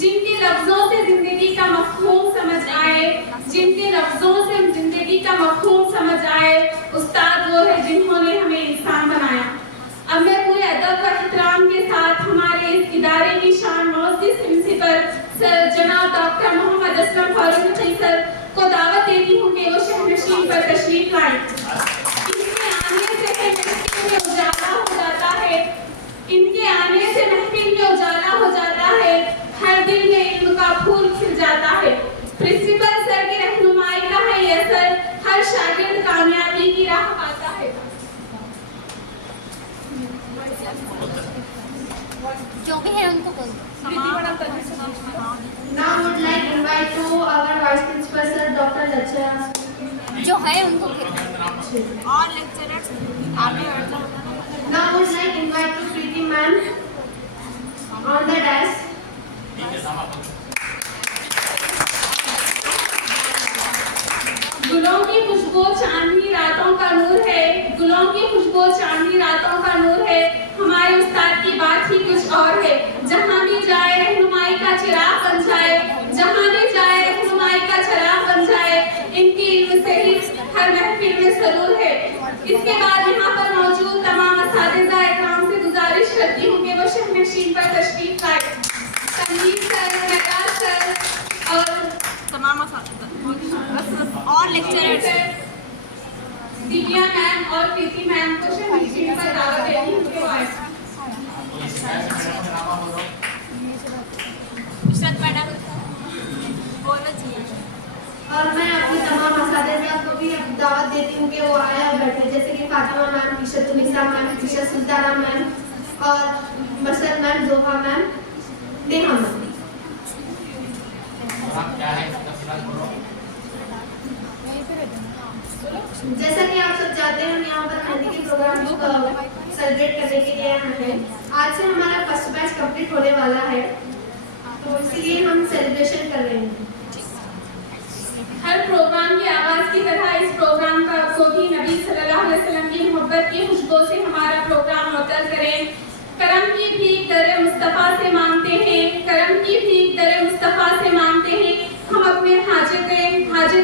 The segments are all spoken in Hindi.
जिनके लफ्जों से जिंदगी का मफहूम समझ आए, जिनके लफ्जों से जिंदगी का मफहूम समझ आए, उस्ताद वो है जिन्होंने हमें इंसान बनाया। अब मैं पूरे अदब व एहतराम के साथ हमारे इस इदारे की शान मोअज़्ज़िज़ प्रिंसिपल सर जनाब डॉक्टर मोहम्मद असलम फारूकी सर को दावत देती हूँ कि वो शहनशीन पर तशरीफ लाएं। इनके आने से महफिल में उजाला हो जाता है, इनके आने से महफिल में उजाला हो जाता है, हर दिल में इल्म का फूल खिल जाता है। प्रिंसिपल सर की रहनुमाई का है ये असर, हर शागिर्द कामयाबी की राह पाता है। जो भी है उनको बोल Now would like invite to our vice principal sir Dr. Lachya. जो है उनको और लेक्चरर्स आगे बढ़ जाओ। Now would like invite to Preeti ma'am on the desk. गुलों की खुशबू चांदनी रातों का नूर है, गुलों की खुशबू चांदनी रातों का नूर है, हमारे उस्ताद की बात ही कुछ और है। जहाँ भी जाए रहनुमाई का चिराग बन जाए, जहाँ भी जाए रहनुमाई का चिराग बन जाए, इनकी इल्म से ही हर महफिल में सरूर है। इसके बाद यहाँ पर मौजूद तमाम असातिज़ा इकराम से गुजारिश करती हूँ कि वो शहनशीन पर तशरीफ लाए। संगीत सर, मेहराज सर और तमाम और लेक्चरर्स दिव्या मैम और प्रीति मैम को शहनशीन पर दावत देती हूँ कि वो आए। इशरत मैडम बोलो जी। और मैं अपनी तमाम असातिज़ा को भी दावत देती हूँ कि वो आए और बैठे, जैसे कि फातिमा मैम, इशरतुन्निसा मैम, इशा सुल्ताना मैम और मसरत मैम, जोहा मैम, नेहा मैम। जैसा कि आप सब जानते हैं, हम यहाँ पर मेहंदी के प्रोग्राम को सेलिब्रेट करने के लिए आए हैं। आज से हमारा फर्स्ट बैच कंप्लीट होने वाला है, तो इसीलिए हम सेलिब्रेशन कर रहे हैं। हर प्रोग्राम के आगाज की तरह इस प्रोग्राम को भी नबी सल्लल्लाहु अलैहि वसल्लम की मोहब्बत की खुशबू से हमारा प्रोग्राम मुअत्तल करें। करम की भीख दरे मुस्तफ़ा से मांगते हैं, करम की भीख दरे मुस्तफ़ा से मांगते हैं, हम अपने हाजत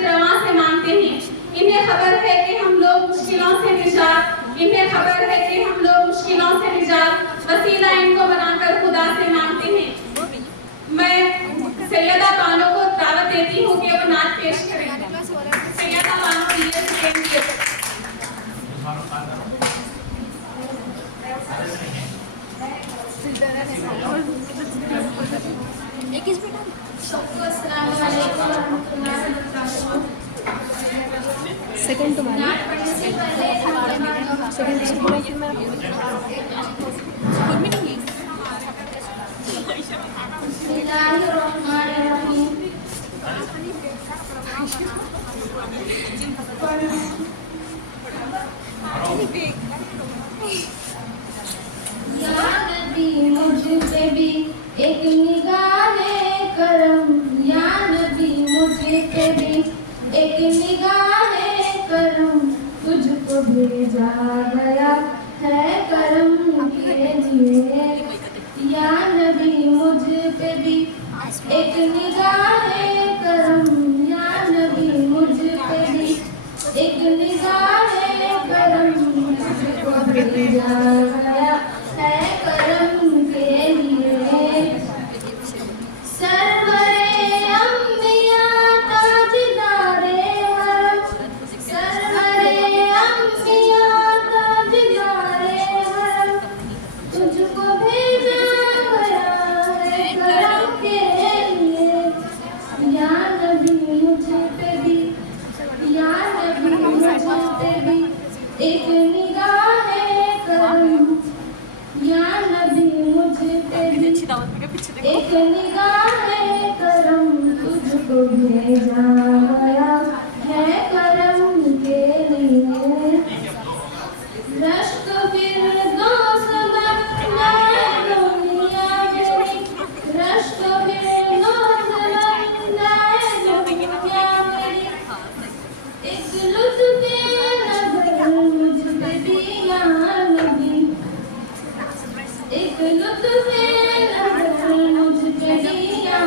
रवा से मांगते हैं। इन्हें खबर है कि हम लोग मुश्किलों से निजात, इन्हें खबर है कि हम लोग मुश्किलों से निजात, वसीला इनको बनाकर खुदा से मांगते हैं। मैं सैयदा बानो को दावत देती हूँ कि वो नात पेश करें। Syeda Bano year second year. एक इस बेटा सेकंड तुम्हारा सेकंड किसी बोला कि मैं या नबी मुझ पे भी एक निगाहे करम, या नबी मुझ पे भी एक निगाहे करम, तुझको भेजा गया है करम के लिए। या नबी मुझ पे भी एक निगाहे करम, या नबी मुझ पे भी एक निगाहे करम, तुझको भेजा गया है करम के लिए। सरवरे अंबिया ताजदारे हरम, सरवरे अंबिया ताजदारे हरम, तुझको भेजा गया है करम के लिए। या नबी मुझ पे भी, या नबी मुझ पे भी एक निगाहे करम, या नबी मुझ पे भी एक निगाहे करम, तुझको भेजा गया है करम के लिए। रश्क फिरदौस बंदाए दुनिया मेरी, रश्क फिरदौस बंदाए दुनिया मेरी, एक लुत्फ़े नज़र मुझ पे भी या नबी, एक लुत्फ़े नज़र मुझ पे भी या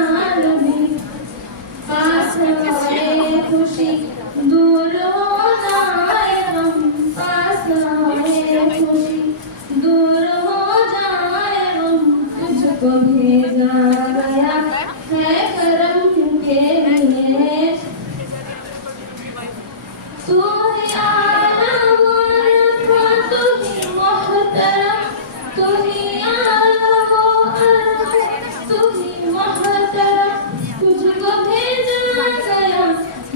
भेजा गया है करम के लिए। तू ही आलम अरफा, तू ही मोहतरम, तू ही आलम अरफा, तू ही मोहतरम, तुझको भेजा गया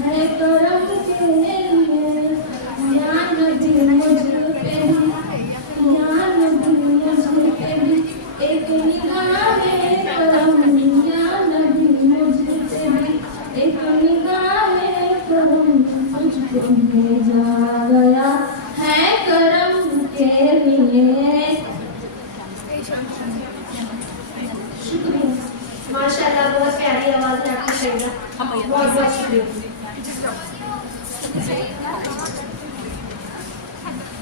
है करम के लिए। या नबी मुझ पे भी, या नबी मुझ पे भी एक निगाहे करम, या नबी मुझ पे भी एक निगाहे करम, तुझको भेजा गया है करम के लिए। शुक्रिया। माशाल्लाह, बहुत प्यारी आवाज है आपकी सईदा, बहुत बहुत शुक्रिया।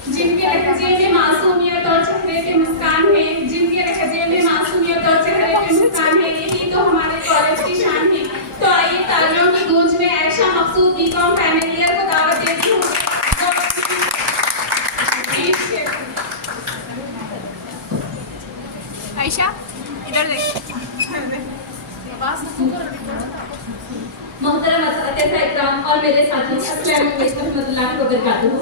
जिनके लहजे में मासूमियत और चेहरे पे मुस्कान है, जिनके लहजे में मासूमियत और चेहरे पे मुस्कान है, यही तो हमारे कॉलेज की शान है। तो आइए तालियों की गूंज में आयशा मकसूद बीकॉम फाइनल ईयर को दावत देती हूँ। आयशा इधर देख। मोहतरम असतिज़ा इकराम और मेरे साथियों, अस्सलाम वालेकुम रहमतुल्लाहि व बरकातुहू।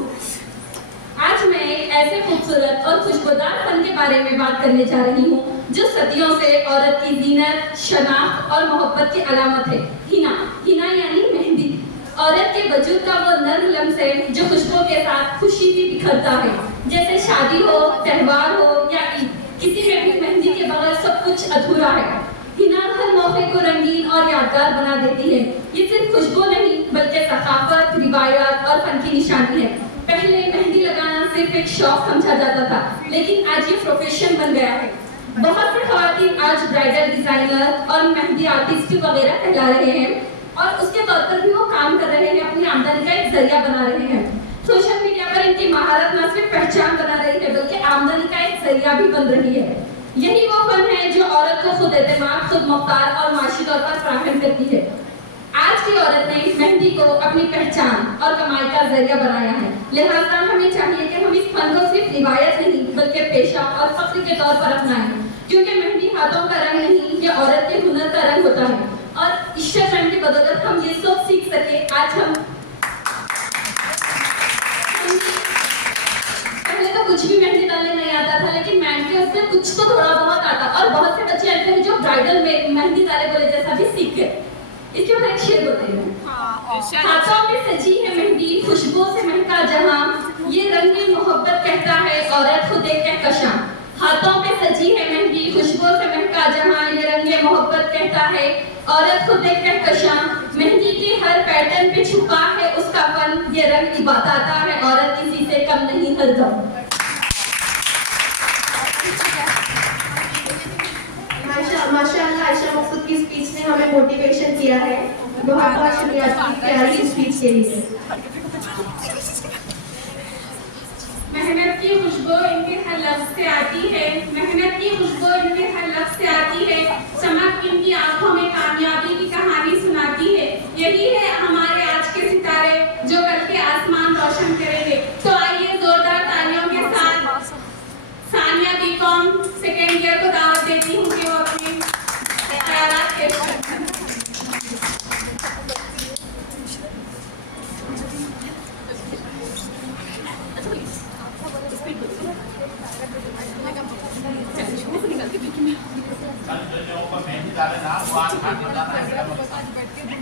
आज मैं एक ऐसे खूबसूरत और खुशबूदार फन के बारे में बात करने जा रही हूँ जो सदियों से औरत की ज़ीनत, शनाख्त और मोहब्बत की अलामत है। हिना। हिना यानी मेहंदी। औरत के वजूद का वो नर्म लम्स है जो खुशबू के साथ खुशी भी बिखरता है। जैसे शादी हो, त्योहार हो या ईद, किसी में भी मेहंदी के बगैर सब कुछ अधूरा है। हिना हर मौके को रंगीन और यादगार बना देती है। ये सिर्फ खुशबू नहीं बल्कि सकाफत, रिवायत और फन की निशानी है। पहले मेहंदी लगाना सिर्फ एक शौक समझा जाता था, लेकिन आज ये प्रोफेशन बन गया है। बहुत से ख़वातीन आज ब्राइडल डिजाइनर और मेहंदी आर्टिस्ट वगैरह कहला रहे हैं और उसके तौर पर भी वो काम कर रहे हैं, अपनी आमदनी का एक जरिया बना रहे हैं। सोशल मीडिया पर इनकी महारत न सिर्फ पहचान बना रही है बल्कि आमदनी का एक जरिया भी बन रही है। यही वो फन है जो औरत को खुद एतमाद, खुद मुख्तार और माशी तौर पर फराहम करती है। आज की औरत ने मेहंदी को अपनी पहचान और कमाई का जरिया बनाया है। लिहाजा हमें चाहिए कि हम इस फन को सिर्फ रिवायत नहीं बल्कि पेशा और फख्र के तौर पर अपनाएं, क्योंकि मेहंदी हाथों का रंग नहीं, ये औरत के हुनर का रंग होता है। और इस रंग की बदौलत हम ये सब सीख सके। आज हम पहले तो कुछ भी मेहंदी डालने नहीं आता था, लेकिन मेहंदी उससे कुछ तो थोड़ा बहुत आता। और बहुत से बच्चे ऐसे हैं जो ब्राइडल में मेहंदी डाले बोले जैसा भी सीख गए। इसके बाद एक शेर होते हैं। हाथों में सजी है मेहंदी, खुशबू से महका जहां, ये रंगी मोहब्बत कहता है औरत खुद एक कहकशां। हाथों में सजी है मेहंदी, खुशबू से महका जहां, ये रंगी मोहब्बत कहता है औरत खुद एक कहकशां। मेहंदी के हर पैटर्न पे छुपा है उसका फन, ये रंग बताता है औरत किसी से कम नहीं हरदम। माशाअल्लाह, आयशा मकसूद की स्पीच ने हमें मोटिवेशन किया है। बहुत बहुत शुक्रिया आपकी प्यारी स्पीच के लिए। मेहनत की खुशबू इनके हर लफ्ज से आती है, मेहनत की खुशबू इनके हर लफ्ज से आती है, चमक इनकी आंखों में कामयाबी की कहानी सुनाती है। यही है हमारे आज के सितारे जो कल के आसमान रोशन करेंगे। तो आइए जोरदार तालियों के साथ सानिया बीकॉम सेकेंड ईयर को दावत देती हूँ कि वो अपने ख्यालात पेश करें।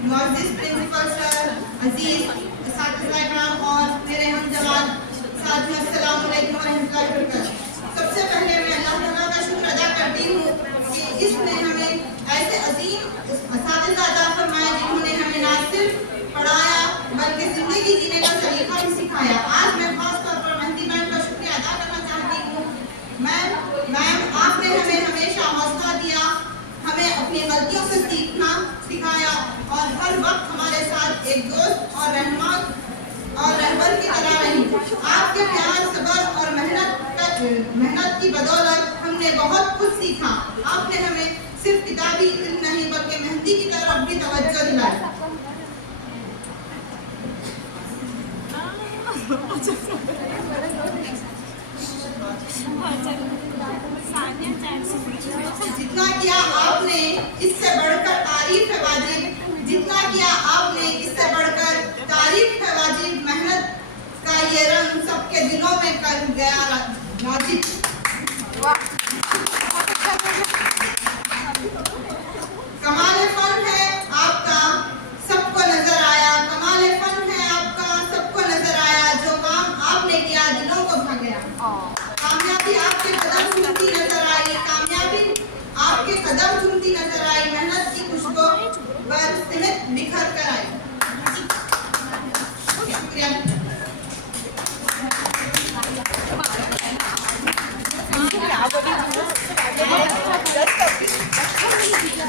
मुअज़्ज़िज़ प्रिंसिपल सर, अजीज असातिज़ा इकराम और मेरे हम जवान साथियों, अस्सलामु अलैकुम व रहमतुल्लाहि व बरकातहू। सबसे पहले मैं अल्लाह ताला का शुक्र अदा करती हूँ कि इसने हमें ऐसे अजीम असातिज़ा अता फरमाए जिन्होंने हमें ना सिर्फ पढ़ाया बल्कि ज़िंदगी जीने का तरीका भी सिखाया। आज मैं खास तौर पर मेहंदी मैम का शुक्रिया अदा करना चाहती हूँ। मैम आपने हमें हमेशा हौसला दिया, हमें अपनी गलतियों से सीखना सिखाया और हर वक्त हमारे साथ एक दोस्त और रहबर की तरह रही। आपके प्यार, सब्र और मेहनत की बदौलत हमने बहुत कुछ सीखा। आपने हमें सिर्फ किताबी इल्म नहीं बल्कि मेहंदी की तरफ भी तवज्जो दिलाई। जितना किया आपने इससे बढ़कर तारीफ है वाजिब, जितना किया आपने इससे बढ़कर तारीफ है वाजिब, मेहनत का ये रंग सबके दिलों में कर गया नाजिब। कमाल फन है आपका सबको नजर आया, कमाल फन है आपका सबको नजर आया, जो काम आपने किया दिलों को भा गया। कामयाबी आपके कदम चूमती नजर आई, कामयाबी आपके कदम चूमती नजर आई, मेहनत की खुशबू बरसिमत बिखर कर आई। शुक्रिया।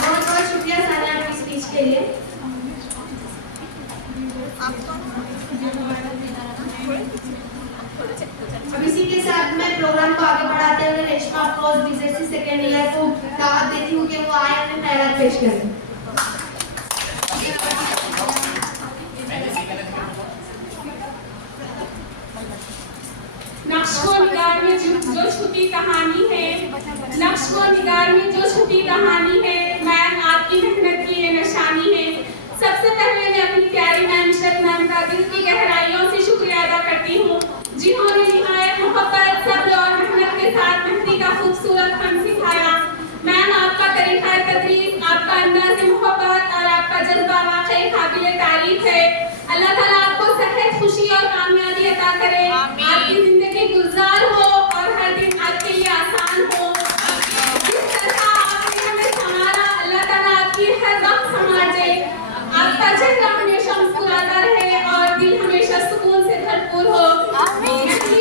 बहुत बहुत शुक्रिया सानिया आपकी स्पीच के लिए। अब इसी के साथ मैं प्रोग्राम को आगे बढ़ाते हुए Reshma Afroz BJC second year को दावत देती हूँ कि वो आए अपने ख्यालात पेश करें। नक्शो निगार में जो छुपी कहानी है, नक्शो निगार में जो छुपी कहानी है, मैम आपकी मेहनत की ये निशानी है। सबसे पहले मैं अपनी प्यारी मैम इशरत मैम का दिल की गहराइयों से शुक्रिया अदा करती हूँ, जिन्होंने निहायत मोहब्बत सब्र और मेहनत के साथ मेहंदी का खूबसूरत फन सिखाया। मैम आपका तरीका तदरीस, आपका अंदाज़ मोहब्बत और आपका जज्बा वाकई काबिल तारीफ है। अल्लाह ताला आपको सेहत, खुशी और कामयाबी अता करे, आपकी जिंदगी गुलजार हो और हर दिन आपके लिए आसान हो। जिस तरह आपने हमें संवारा, अल्लाह ताला आपकी हर वक्त संवारे, आपका चेहरा हमेशा मुस्कुराता रहे और दिल हमेशा सुकून से भरपूर हो। मेहंदी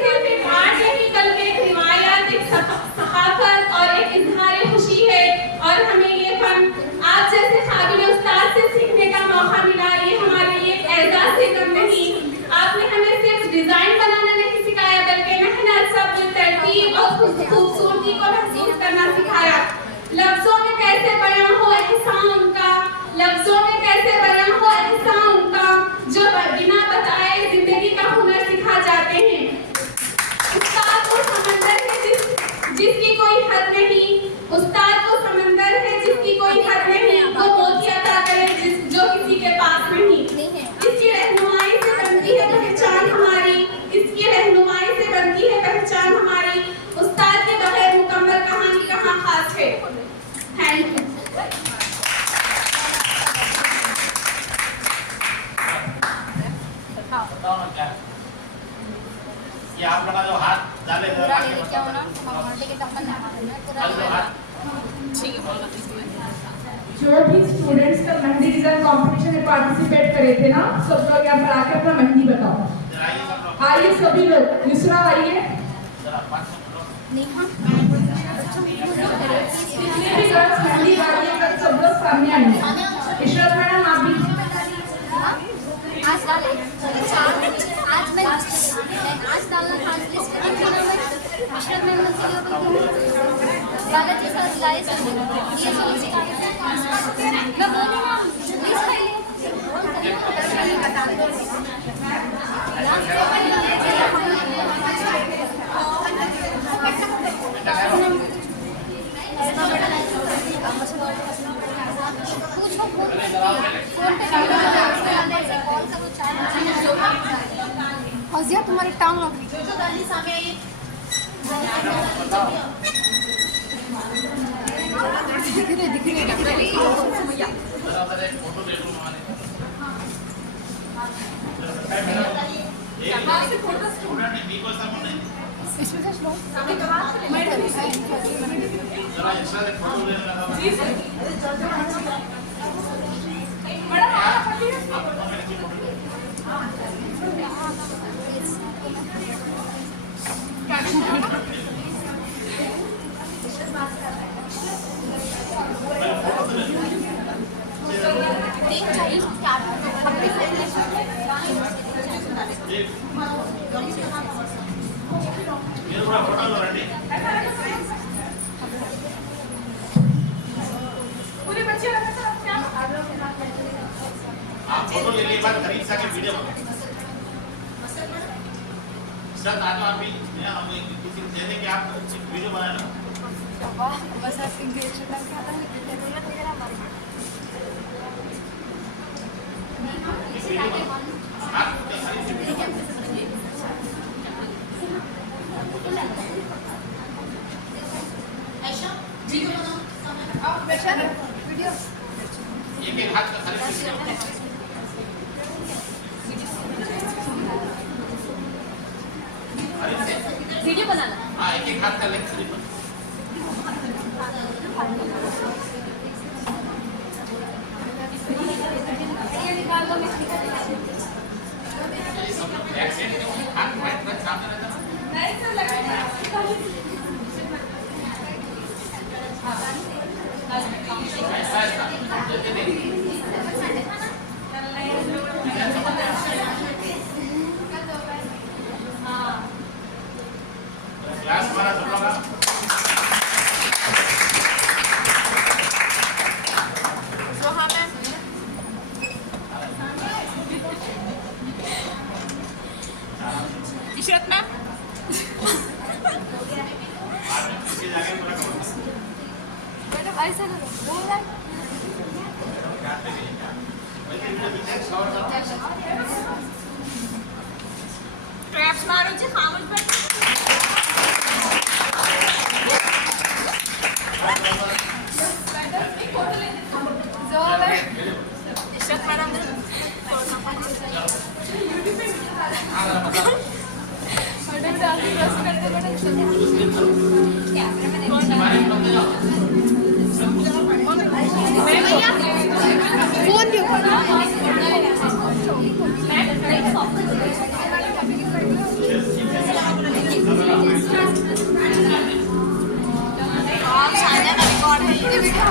सिर्फ एक आर्ट नहीं बल्कि एक रिवायत, एक सकाफत और एक इजहार खुशी है, और हमें ये फन आप जैसे काबिल उस्ताद से सीखने का मौका मिला। ये हमारे लिए एक एहसास से कम नहीं। आपने हमें सिर्फ डिजाइन बनाना नहीं सिखाया, बल्कि मेहनत, सब्र, तरतीब और खूबसूरती को महसूस करना सिखाया। लफ्जों में कैसे बयां हो एहसान उनका, लफ्जों में कैसे बयां हो एहसान उनका, जो बिना बताए जिंदगी का हुनर सिखा जाते हैं। उस्ताद वो समंदर है जिसकी कोई हद नहीं, उस्ताद वो समंदर है जिसकी कोई हद नहीं, वो मोती अता करे जो किसी के पास नहीं। इसकी रहनुमाई से बनती है पहचान हमारी, इसकी रहनुमाई से बनती है पहचान हमारी। उस्ताद के बगैर मुकम्मल कहानी कहाँ खास है। Thank you. ये आप बना जो हाथ डाले दो क्या होना हमारे के टप्पन ना मारना पूरा जो भी स्टूडेंट्स का मेहंदी डिजाइन कंपटीशन में पार्टिसिपेट करे थे ना, सब लोग यहाँ पर आके अपना मेहंदी बताओ। आइए सभी लोग, दूसरा आइए। जितने भी गर्ल्स मेहंदी डालिएगा सब लोग सामने आएंगे। इशरत मैडम आप भी आज डाले आज मैं आज डालना था लिस्ट में इशरत मैम डाला थी सर लाइस ये सोची मैं बोली ना लिस्ट बता दो पूछो फोन पे तुम्हारी टांग दिख रहे इसमें से स्लो आप फोटो ले लिए बाद खरीद सके वीडियो बना सर आज आप भी हम किसी दे दें कि आप वीडियो बना लो बस आप इंगेजमेंट का था टेबल वगैरह मार आप खरीद से वीडियो बना ऐसा वीडियो बनाओ आप बेटा वीडियो एक हाथ का खरीद से वीडियो बनाना हाँ एक हाथ का लेंगे खरीद ये निकाल लो बैक साइड हाथ वाइट पर सामने रहता नहीं सर लगेगा ऐसा ऐसा जल्दी देखिए क्लास हमारा सब लोग जोहा मैम इशरत मैम पीछे जाके पूरा करो मैडम ऐसा करो बोल रहा ट्रैप्स मारो जी खामोश बैठो जोर Ishrat madam madam dance cross करते मैडम फोन क्यों आप सानिया का रिकॉर्ड है ये वीडियो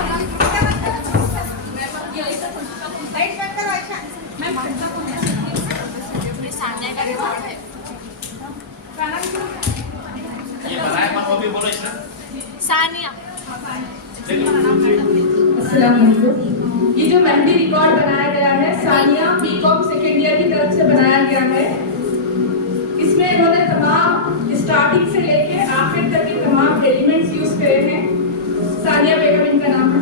ये सानिया का रिकॉर्ड है ये बनाए मैं वो भी बोलो इसमें सानिया अस्सलाम वालेकुम। ये जो मेहंदी रिकॉर्ड बनाया गया है सानिया बीकॉम सेकेंड ईयर की तरफ से बनाया गया है। इसमें इन्होंने तमाम स्टार्टिंग से लेके आखिर तक के तमाम एलिमेंट्स यूज करे हैं। सानिया बेगम इनका नाम है।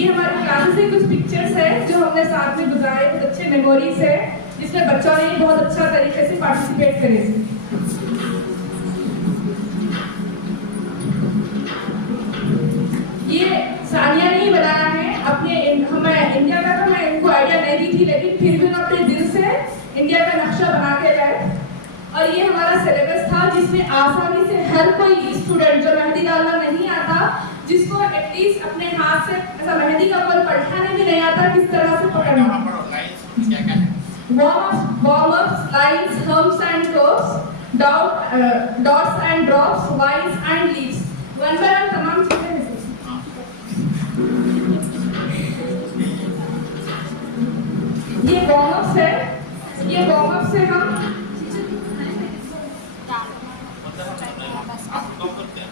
ये हमारे क्लास से कुछ पिक्चर्स है जो हमने साथ में गुजारे, कुछ अच्छे मेमोरीज है जिसमें बच्चों ने बहुत अच्छा तरीके से पार्टिसिपेट करे। ये सानिया ने ही बनाया है अपने हमें इंडिया का तो मैं इनको आइडिया नहीं दी थी लेकिन फिर भी अपने दिल से इंडिया का नक्शा बना के गए। और ये हमारा सिलेबस था जिसमें आसानी से हर कोई स्टूडेंट जो मेहंदी डालना नहीं आता, जिसको एटलीस्ट अपने हाथ से ऐसा मेहंदी का कोई पढ़ाने भी नहीं आता किस तरह से पकड़ना। क्या क्या है warm-ups, lines, humps and curves, dots and drops, lines and leaves. One by one तमाम चीजें हैं। ये warm-ups है। ये warm-ups से हम आप कब करते हैं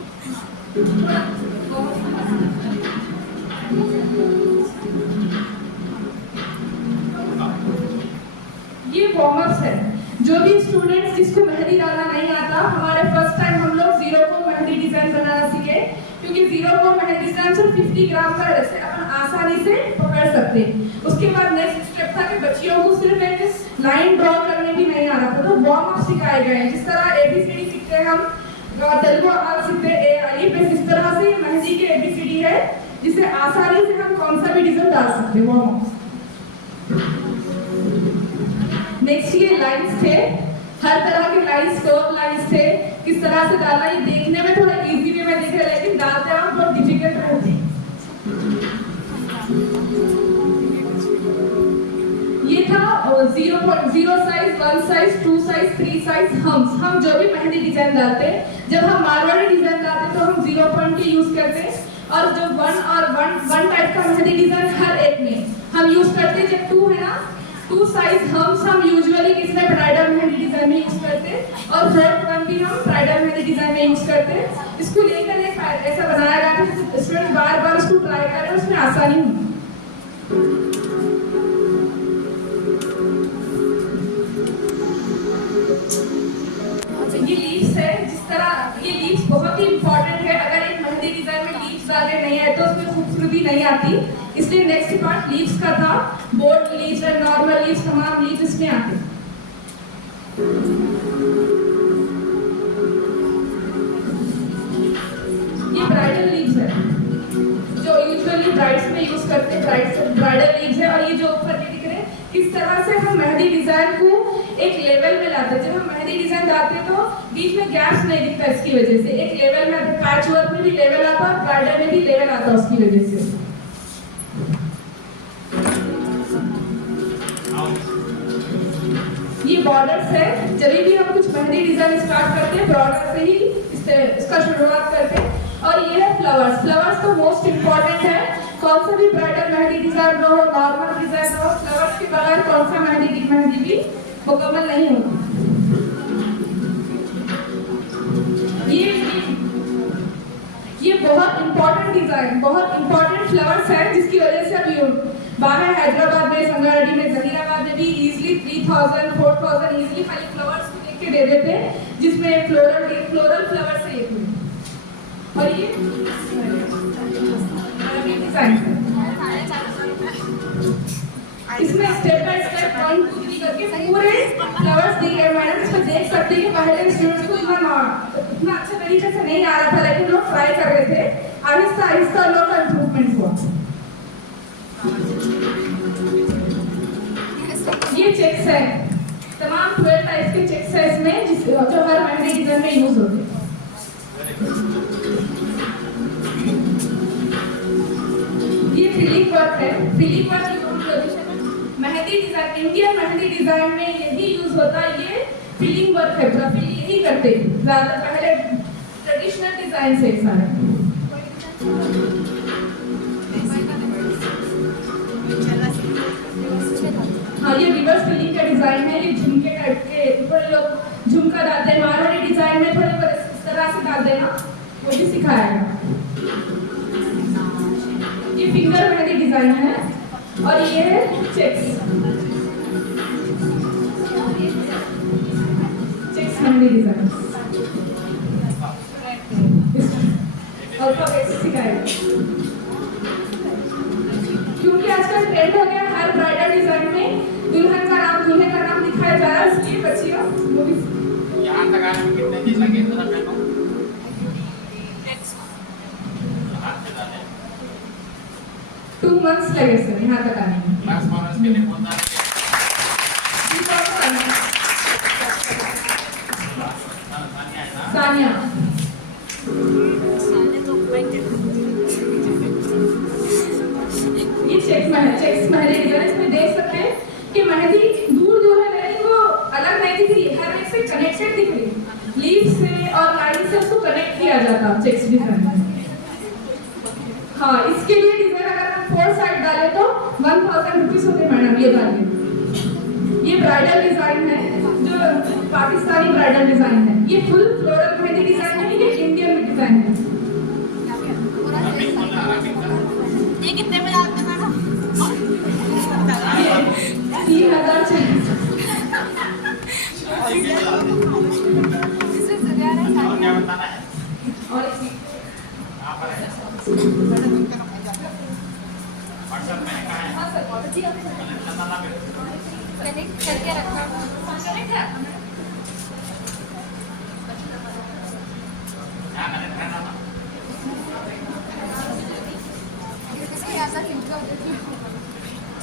ये वार्म-अप्स है। जो भी स्टूडेंट्स जिसको मेहंदी डालना नहीं आता, हमारे फर्स्ट टाइम हम लोग जीरो को मेहंदी डिजाइन बनाना सीखे क्योंकि जीरो को मेहंदी डिजाइन सिर्फ 50 ग्राम का ऐसे अपन आसानी से पकड़ सकते। उसके बाद नेक्स्ट स्टेप था कि बच्चियों को सिर्फ एक लाइन ड्रॉ करने भी नहीं आ रहा था, तो वार्म-अप सिखाए गए। जिस तरह ABCD सीखते हैं हम, तेलुगु आवाज सीखते हैं अलिफ पे, इस तरह से मेहंदी के ABCD है जिसे आसानी से हम कौन सा भी डिजाइन डाल सकते हैं। वार्म-अप नेक्स्ट ये लाइंस थे, हर तरह के लाइंस, कर्व लाइंस थे, किस तरह से डालना। ये देखने में थोड़ा इजी वे में दिख रहा है लेकिन डालते वक्त बहुत डिफिकल्ट रहती है। ये था 0.0 size, 1 size, 2 size, 3 size hums. हम जो भी मेहंदी डिजाइन डालते हैं, जब हम मारवाड़ी डिजाइन डालते हैं तो हम 0 पॉइंट के यूज करते हैं और जो 1 टाइप का मेहंदी डिजाइन हर एक में हम यूज करते हैं। जब 2 है ना 2 साइज हम यूजुअली किसमें ब्राइडल मेहंदी डिजाइन में यूज करते हैं और 4th वन भी हम ब्राइडल मेहंदी डिजाइन में यूज करते हैं। इसको लेकर एक ऐसा बनाया गया है कि स्टूडेंट बार बार उसको ट्राई करें, उसमें आसानी हो। ये लीव्स है, जिस तरह ये लीव्स बहुत ही इंपॉर्टेंट है। अगर एक मेहंदी डिजाइन में लीव्स डाले नहीं है तो उसमें खूबसूरती नहीं आती, इसलिए नेक्स्ट पार्ट लीव्स का था। बोल्ड लीव्स और नॉर्मल लीव्स, तमाम लीव्स इसमें आते हैं। ये ब्राइडल लीव्स है जो यूजुअली ब्राइड्स में यूज करते हैं, ब्राइडल लीव्स है। और ये जो ऊपर के दिख रहे हैं, किस तरह से हम मेहंदी डिजाइन को एक लेवल में लाते हैं। जब हम मेहंदी डिजाइन डालते हैं तो बीच में गैप्स नहीं दिखता, इसकी वजह से एक लेवल में पैच वर्क में भी लेवल आता है, ब्राइडल में भी लेवल आता है उसकी वजह से। ये बॉर्डर्स है, जब भी हम कुछ मेहंदी डिजाइन स्टार्ट करते हैं बॉर्डर से ही इसका शुरुआत करते हैं। और ये है फ्लावर्स। फ्लावर्स तो मोस्ट इम्पोर्टेंट है, कौन सा भी ब्राइडल मेहंदी डिजाइन हो, नॉर्मल डिजाइन हो, फ्लावर्स के बगैर कौन सा मेहंदी भी मुकम्मल नहीं होती। ये बहुत इंपॉर्टेंट डिजाइन, बहुत इंपॉर्टेंट फ्लावर्स है, जिसकी वजह से अब बाहर हैदराबाद में, संगारेड्डी में, जहीराबाद में भी इजीली 3000 4000 इजीली खाली फ्लावर्स को देख के दे देते हैं, जिसमें फ्लोरल फ्लावर्स है ये। और ये डिजाइन है, इसमें स्टेप बाय स्टेप 1 2 3 करके पूरे फ्लावर्स दिए गए। मैडम इसमें देख सकते हैं कि पहले स्टूडेंट्स को इतना अच्छा तरीके से नहीं आ रहा था, लेकिन लोग ट्राई कर रहे थे। आहिस्ता आहिस्ता लोग का इम्प्रूवमेंट हुआ। ये चेक्स है, तमाम 12 टाइप्स के चेक्स है इसमें, जो हर मेहंदी डिजाइन में यूज होते हैं। ये फिलिंग वर्क है। Filling work mehndi design, Indian mehndi design में यही यूज होता है। ये फिलिंग वर्क है, यही करते हैं ज्यादा, पहले ट्रेडिशनल डिजाइन से सारे। हाँ, ये रिवर्स फिलिंग का डिजाइन है। ये झुमके टाइप के ऊपर लोग झुमका डालते हैं, मारवाड़ी डिजाइन में थोड़े इस तरह से डाल देना, वो भी सिखाया है। ये फिंगर मेहंदी डिजाइन है और ये है चेक्स मेहंदी डिजाइन अल्फाबेट सिखाएगा, क्योंकि आजकल ट्रेंड हो गया हर ब्राइडल डिजाइन में दुल्हन का नाम, दूल्हे का नाम दिखाया जा रहा है, इसलिए बच्चियों वो भी। यहाँ तक आने में कितने दिन लगे? जरा मैं कहूँ 2 months लगे सर यहाँ तक आने में। क्लास फॉर्मेंस के लिए कौन सा? सानिया। ये चेक्स मेहंदी डिजाइन, इसमें देख सकते हैं कि मेहंदी दूर दूर है, लेकिन वो अलग नहीं दिख रही, हर एक से कनेक्टेड दिख रही है। लीफ से और लाइन से उसको कनेक्ट किया जाता है चेक्स डिजाइन में। हाँ, इसके लिए डिजाइन अगर हम 4 साइड डाले तो 1000 रुपीस होते हैं मैडम। ये डालिए। ये ब्राइडल डिजाइन है, जो पाकिस्तानी ब्राइडल डिजाइन है। ये फुल फ्लोरल मेहंदी डिजाइन है, ये इंडियन में डिजाइन है। ये कितने में डालते हैं मैडम? 3000 चाहिए। और क्या बताना है? और कहाँ पर है? व्हाट्सएप में कहाँ है? हाँ सर, बहुत अच्छी आप बताना फिर। कनेक्ट करके रखना। यहाँ कनेक्ट रहना था।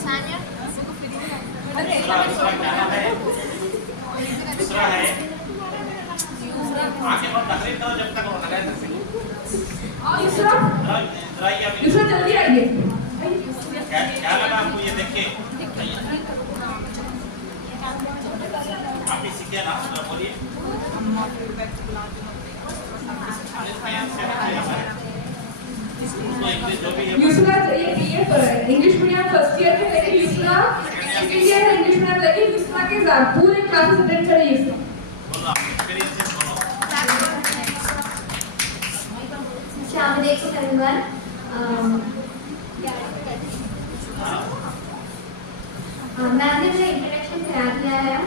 सानिया दूसरा क्या नाम है? दूसरा है आगे और तकलीफ करो जब तक वो लगाए तक और दूसरा अभी दूसरा जल्दी आइए। क्या लगा आपको ये देख के? आप भी सीखे ना, बोलिए। यूसरा ये बीए पर है, इंग्लिश मीडियम फर्स्ट ईयर के, लेकिन यूसरा इसीलिए इंग्लिश में लेकिन इस तरह के पूरे क्लासेस अटेंड करिए इसमें। बोलो आप एक्सपीरियंसेस बोलो। Assalamu alaikum everyone. मैम ने मुझे इंट्रोडक्शन करा दिया है।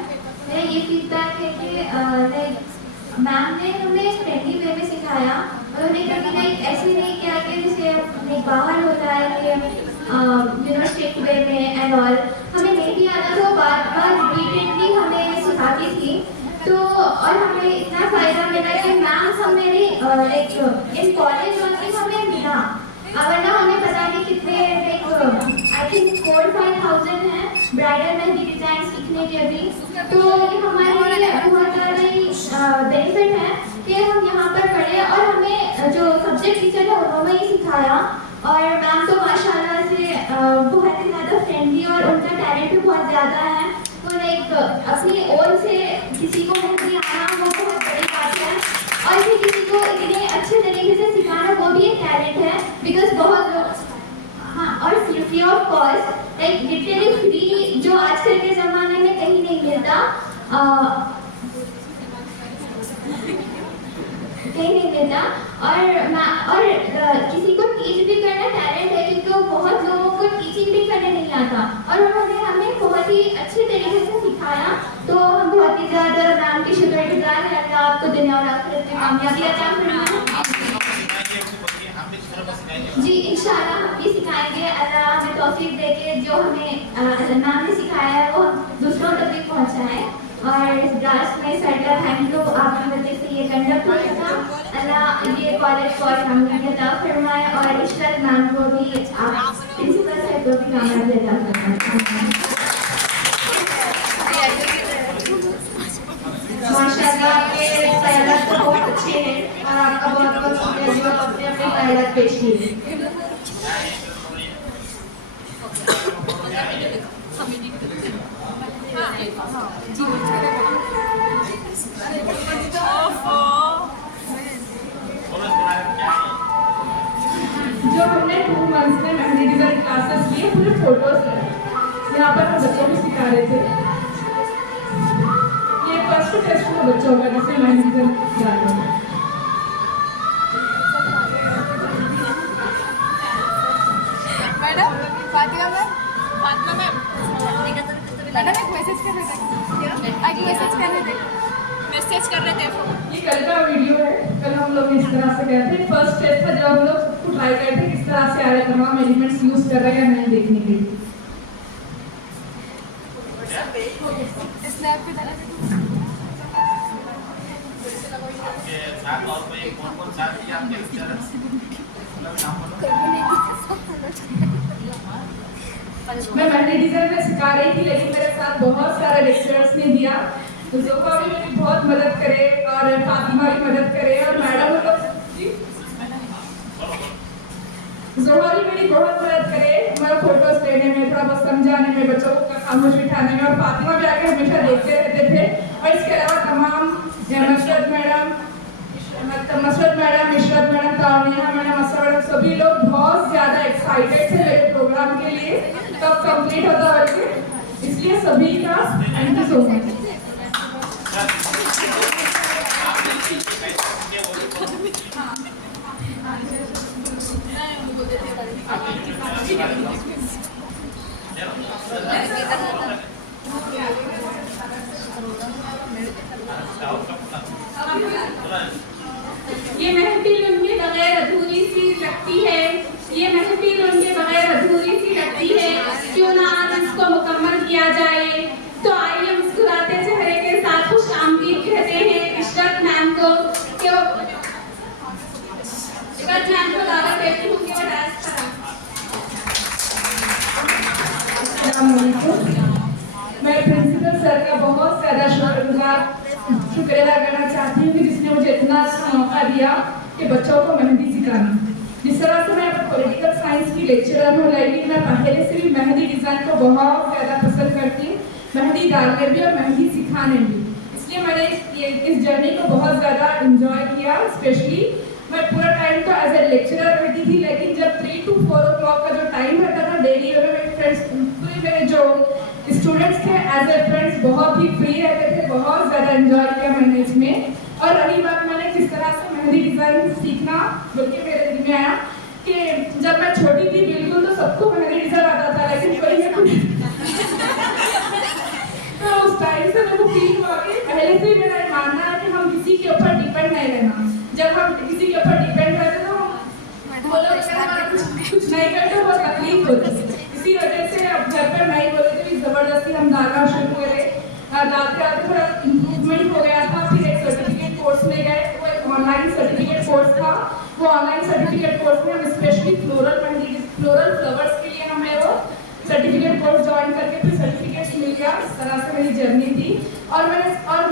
मेरा ये फीडबैक है कि मैम ने हमें फ्रेंडली वे में सिखाया और उन्हें कभी लाइक ऐसे नहीं किया कि जैसे बाहर होता है कि स्ट्रिक्ट वे में एंड ऑल हमें नहीं भी आता तो बार बार रिपीटेडली हमें सिखाती थी। तो और हमें इतना फायदा मिला कि मैम हमें लाइक इन कॉलेज में हमें मिला वरना हमें पता नहीं कितने लाइक आई थिंक 4-5,000 हैं ब्राइडल मेहंदी डिजाइन सीखने के भी। तो ये हमारे लिए बहुत ज़्यादा बेनिफिट है कि हम यहाँ पर पढ़े और हमें जो सब्जेक्ट टीचर है उन्होंने ही सिखाया। और मैम तो माशाल्लाह से बहुत ही ज़्यादा फ्रेंडली और उनका टैलेंट भी बहुत ज़्यादा है। तो लाइक अपनी ओर से किसी को मेहंदी आना वो बहुत बड़ी बात है और फिर किसी को इतने अच्छे तरीके से सिखाना वो भी एक टैलेंट है बिकॉज बहुत लोग हाँ और free of cost like literally free जो आजकल के ज़माने में कहीं नहीं मिलता और किसी को टीच भी करना टैलेंट है क्योंकि वो बहुत लोगों को टीचिंग भी करने नहीं आता और उन्होंने हमें बहुत ही अच्छे तरीके से सिखाया। तो हम बहुत ही ज़्यादा मैम की शुक्रगुजार हैं। अल्लाह आपको दुनिया और आखिरत में कामयाबी अता फरमाए। जी इंशाल्लाह हम भी सिखाएंगे। अल्लाह हमें तौफीक देके जो हमें मैम ने सिखाया है वो दूसरों तक भी पहुँचाएँ। और इस लास्ट में सर का थैंक यू आपकी वजह से ये कंडक्ट हो सका। अल्लाह ये कॉलेज को कामयाबी अता फरमाए और इशरत मैम को भी आप प्रिंसिपल सर को भी कामयाबी अता फरमाए। माशाल्लाह आपके ख्यालात बहुत अच्छे हैं और आपका बहुत बहुत शुक्रिया जो आप अपने अपने ख्यालात पेश किए। जो हमने 2 मंथ्स में मेहंदी डिजाइन क्लासेस लिए पूरे फोटोज हैं यहाँ पर हम बच्चों को सिखा रहे थे। ये फर्स्ट टेस्ट में बच्चों का जिसमें मेहंदी डिजाइन जा रहे हैं। मैडम फातिमा मैम मैडम एक मैसेज कर रहे थे मैसेज कर रहे थे ये कल का वीडियो है। कल हम लोग इस तरह से गए थे। फर्स्ट टेस्ट था जब हम लोग सबको ट्राई करते थे किस तरह से आ रहे तमाम एलिमेंट्स यूज कर रहे हैं या नहीं देखने के लिए। स्नैप पे डाला आपके साथ और कोई कौन साथ ही आपके लेक्चर नाम बोलो। मैं मेहंदी डिजाइन में सिखा रही थी लेकिन मेरे साथ बहुत सारे लेक्चरर्स ने दिया। तो जोफा भी मेरी बहुत मदद करे और फातिमा भी मदद करे और मैडम जोहरा भी मेरी बहुत मदद करे। मैं फोटोज लेने में थोड़ा बहुत समझाने में बच्चों को खामोश बिठाने में और फातिमा भी आके हमेशा देखते रहते थे। और इसके अलावा तमाम Masrat madam Ishrat madam Tania madam Asar madam सभी लोग बहुत ज़्यादा एक्साइटेड थे मेरे प्रोग्राम के लिए कब कंप्लीट होता करके। इसलिए सभी का थैंक यू सो मच। ये महफिल उनके बगैर अधूरी सी लगती है। ये महफिल उनके बगैर अधूरी सी लगती है। क्यों ना आज इसको मुकम्मल किया जाए। तो आइए मुस्कुराते चेहरे के साथ खुश आमदीद कहते हैं इशरत मैम को कि वो इशरत मैम को दावत देती हूँ कि वो डांस करें। मैं प्रिंसिपल सर का बहुत ज़्यादा शुक्रिया अदा करना चाहती हूँ कि जिसने मुझे इतना अच्छा मौका दिया कि बच्चों को मेहंदी सिखाना। जिस तरह से मैं पॉलिटिकल साइंस की लेक्चरर हूँ लेकिन मैं पहले से भी मेहंदी डिज़ाइन को बहुत ज़्यादा पसंद करती हूँ, मेहंदी डालने भी और मेहंदी सिखाने भी। इसलिए मैंने इस जर्नी को बहुत ज़्यादा इंजॉय किया। स्पेशली मैं पूरा टाइम तो एज ए लेक्चरर रहती थी लेकिन जब 3 to 4 o'clock का जो टाइम रहता था डेली में मेरे फ्रेंड्स पूरे मेरे जो स्टूडेंट्स थे एज ए फ्रेंड्स बहुत ही फ्री रहते थे, बहुत ज़्यादा एंजॉय किया मैंने इसमें। और रही बात मैंने किस तरह से मेहंदी डिज़ाइन सीखना, बल्कि मेरे दिल में आया कि जब मैं छोटी थी बिल्कुल तो सबको मेहंदी डिज़ाइन आता था, लेकिन कोई मेरे को तो उस टाइम से मेरे को फील हुआ कि पहले से ही मेरा ये मानना है कि हम किसी के ऊपर डिपेंड नहीं रहना। जब हम किसी के ऊपर डिपेंड रहते तो बोलो कुछ नहीं करते बहुत तकलीफ होती। इसी वजह से अब घर पर नहीं बोले थे, जबरदस्ती हम डालना शुरू करे। डालते आते थोड़ा इम्प्रूवमेंट हो गया था। फिर एक सर्टिफिकेट कोर्स में गए, वो एक ऑनलाइन सर्टिफिकेट कोर्स था। वो ऑनलाइन सर्टिफिकेट कोर्स में हम स्पेशली फ्लोरल फ्लावर्स के लिए हमें वो सर्टिफिकेट कोर्स ज्वाइन करके फिर सर्टिफिकेट मिल गया। इस तरह से मेरी जर्नी थी। और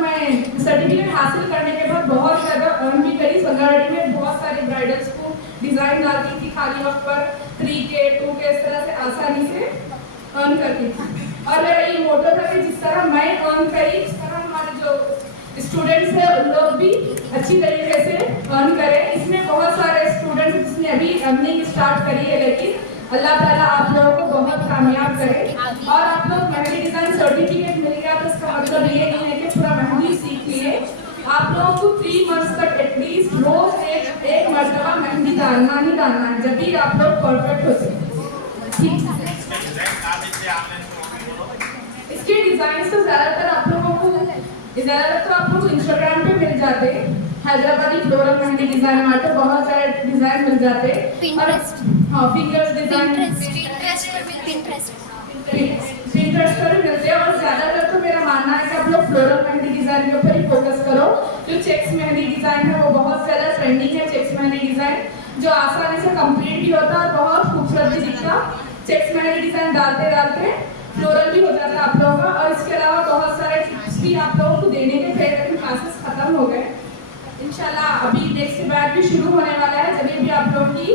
मैं सर्टिफिकेट हासिल करने के बाद बहुत ज़्यादा अर्न भी करी। संगारेड्डी में बहुत सारे ब्राइडल्स को डिज़ाइन डालती थी खाली वक्त पर, 3K 2K इस तरह से आसानी से अर्न करती थी। और मेरा ये मोटो था कि जिस तरह मैं अर्न करी उस तरह हमारे जो स्टूडेंट्स हैं उन लोग भी अच्छी तरीके से अर्न करें। इसमें बहुत सारे स्टूडेंट्स जिसने अभी अर्निंग स्टार्ट करी है, लेकिन अल्लाह ताला आप लोगों को बहुत कामयाब करे। और आप लोग मेहंदी डिज़ाइन सर्टिफिकेट मिल गया तो इसका मतलब ये नहीं है कि पूरा मेहंदी सीख लिए। आप लोगों को 3 मंथ्स तक एटलीस्ट रोज एक मरतबा मेहंदी डालना ही डालना है, जब भी आप लोग परफेक्ट होते हैं। ठीक है, इसके डिज़ाइन तो ज़्यादातर आप लोगों को इंस्टाग्राम पे मिल जाते। हैदराबादी फ्लोरल मेहंदी डिज़ाइन हमारे बहुत सारे डिज़ाइन मिल जाते। हाँ, फिंगर्स डिज़ाइन पिंटरेस्ट पर भी मिलते हैं। और ज़्यादातर तो मेरा मानना है कि आप लोग फ्लोरल मेहंदी डिज़ाइन के ऊपर ही फोकस करो। जो चेक्स मेहंदी डिज़ाइन है वो बहुत ज़्यादा ट्रेंडिंग है। चेक्स मेहंदी डिज़ाइन जो आसानी से कंप्लीट भी होता है और बहुत खूबसूरत भी दिखता। चेक्स मेहंदी डिज़ाइन डालते डालते फ्लोरल भी हो जाता है आप लोगों का। और इसके अलावा बहुत सारे टिप्स भी आप लोगों को देने के थे, लेकिन क्लासेस खत्म हो गए। इंशाल्लाह अभी नेक्स्ट बैच भी शुरू होने वाला है, जब भी आप लोगों की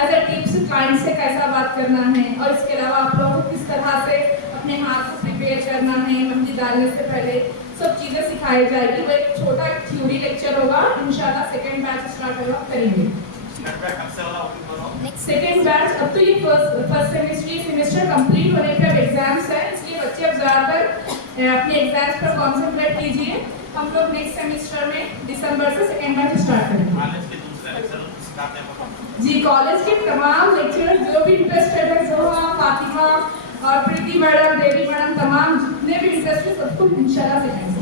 एज ए टिप्स क्लाइंट से कैसा बात करना है और इसके अलावा आप लोगों को किस तरह से अपने हाथ को प्रिपेयर करना है मेहंदी डालने से पहले, सब चीज़ें सिखाई जाएगी। वो एक छोटा थ्योरी लेक्चर होगा। इंशाल्लाह सेकेंड बैच स्टार्ट होगा करेंगे। सेकेंड बैच अब तो ये फर्स्ट सेमेस्टर कंप्लीट होने के अब एग्जाम्स है, इसलिए बच्चे अब ज़्यादातर अपने एग्जाम्स पर कॉन्सेंट्रेट कीजिए। हम लोग नेक्स्ट सेमेस्टर में दिसंबर से सेकेंड बैच स्टार्ट करेंगे। जी, कॉलेज के तमाम लेक्चरर जो भी इंटरेस्टेड है, जोहा, फातिमा और प्रीति मैडम, देवी मैडम, तमाम जितने भी इंटरेस्टेड सबको इंशाल्लाह सिखाएंगे।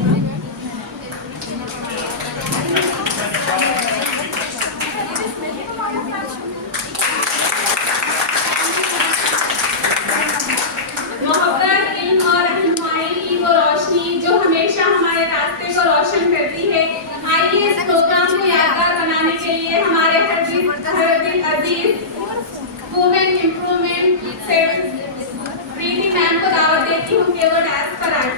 मोहब्बत, इल्म और रहनुमाई की वो रोशनी जो हमेशा हमारे रास्ते को रोशन करती है। आइए इस प्रोग्राम को यादगार बनाने के लिए हमारे अजीज वुमेन इम्प्रूवमेंट से प्रीति मैम को दावत देती हूँ कि वो डांस पर आए।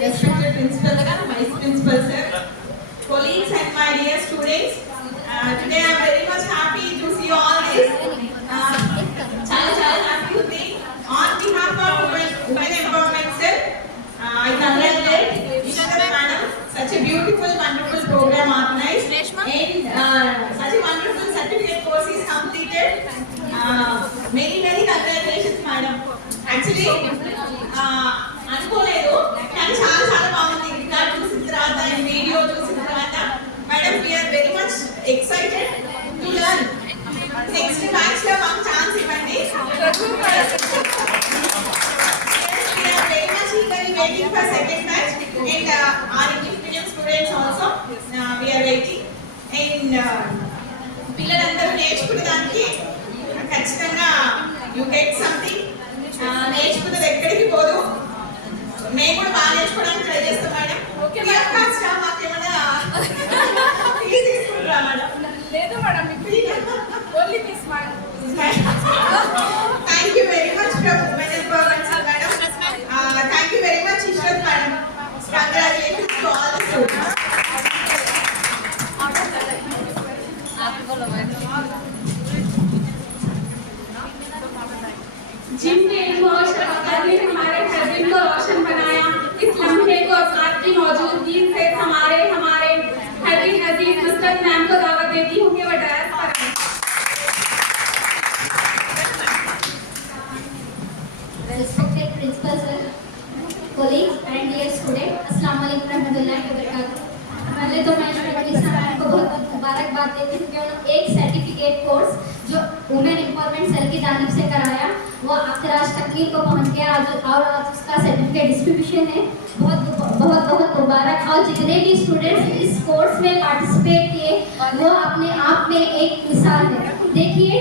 Respected principal and vice principal sir, colleagues and my dear students, today I am very much happy to see all this. Chala happy to be on behalf of Women Empowerment sir. I congratulate Ishrat madam, such a beautiful, wonderful program organized and such a wonderful certificate course is completed. Many congratulations madam. Actually, అనుకోలేదు కానీ చాలా బాగుంది. రికార్డ్ చూసిన తర్వాత వీడియో చూసిన తర్వాత madam we are very much excited to learn. Next batch లో మాకు ఛాన్స్ ఇవ్వండి. We are very much eagerly waiting for second batch and our English medium students also we are waiting. And పిల్లలందరూ నేర్చుకునేదానికి ఖచ్చితంగా యూ గెట్ సంథింగ్. నేర్చుకున్నది ఎక్కడికి పోదు. మేము కూడా బాగా నేర్చుకోవడానికి ట్రై చేస్తాం మేడం. ఓకే మాకేమైనా తీసుకుంటారా మేడం? లేదు madam, only this one. Thank you very much from Women Empowerment madam. Thank you very much Ishrat madam. Congratulations to all the students. जिनके इल्म और शफ़क़त ने हमारे हर दिन को रोशन बनाया, इस लम्हे को आपकी मौजूदगी से हमारे हर दिन अजीज मुस्तक मैम को दावत देती हूँ कि वह डांस पर आए। Principal sir, colleagues and dear student, अस्सलाम वालेकुम रहमतुल्लाहि व बरकातहू। पहले तो मैं निशा मैम को बहुत मुबारकबाद देती हूँ कि उन्होंने एक सर्टिफिकेट कोर्स जो वुमेन एम्पावरमेंट सेल की जानिब से कराया वो अख्तराज तकमील को पहुँच गया और आज उसका सर्टिफिकेट डिस्ट्रीब्यूशन है। बहुत मुबारक। और जितने भी स्टूडेंट्स इस कोर्स में पार्टिसिपेट किए वो अपने आप में एक मिसाल है। देखिए,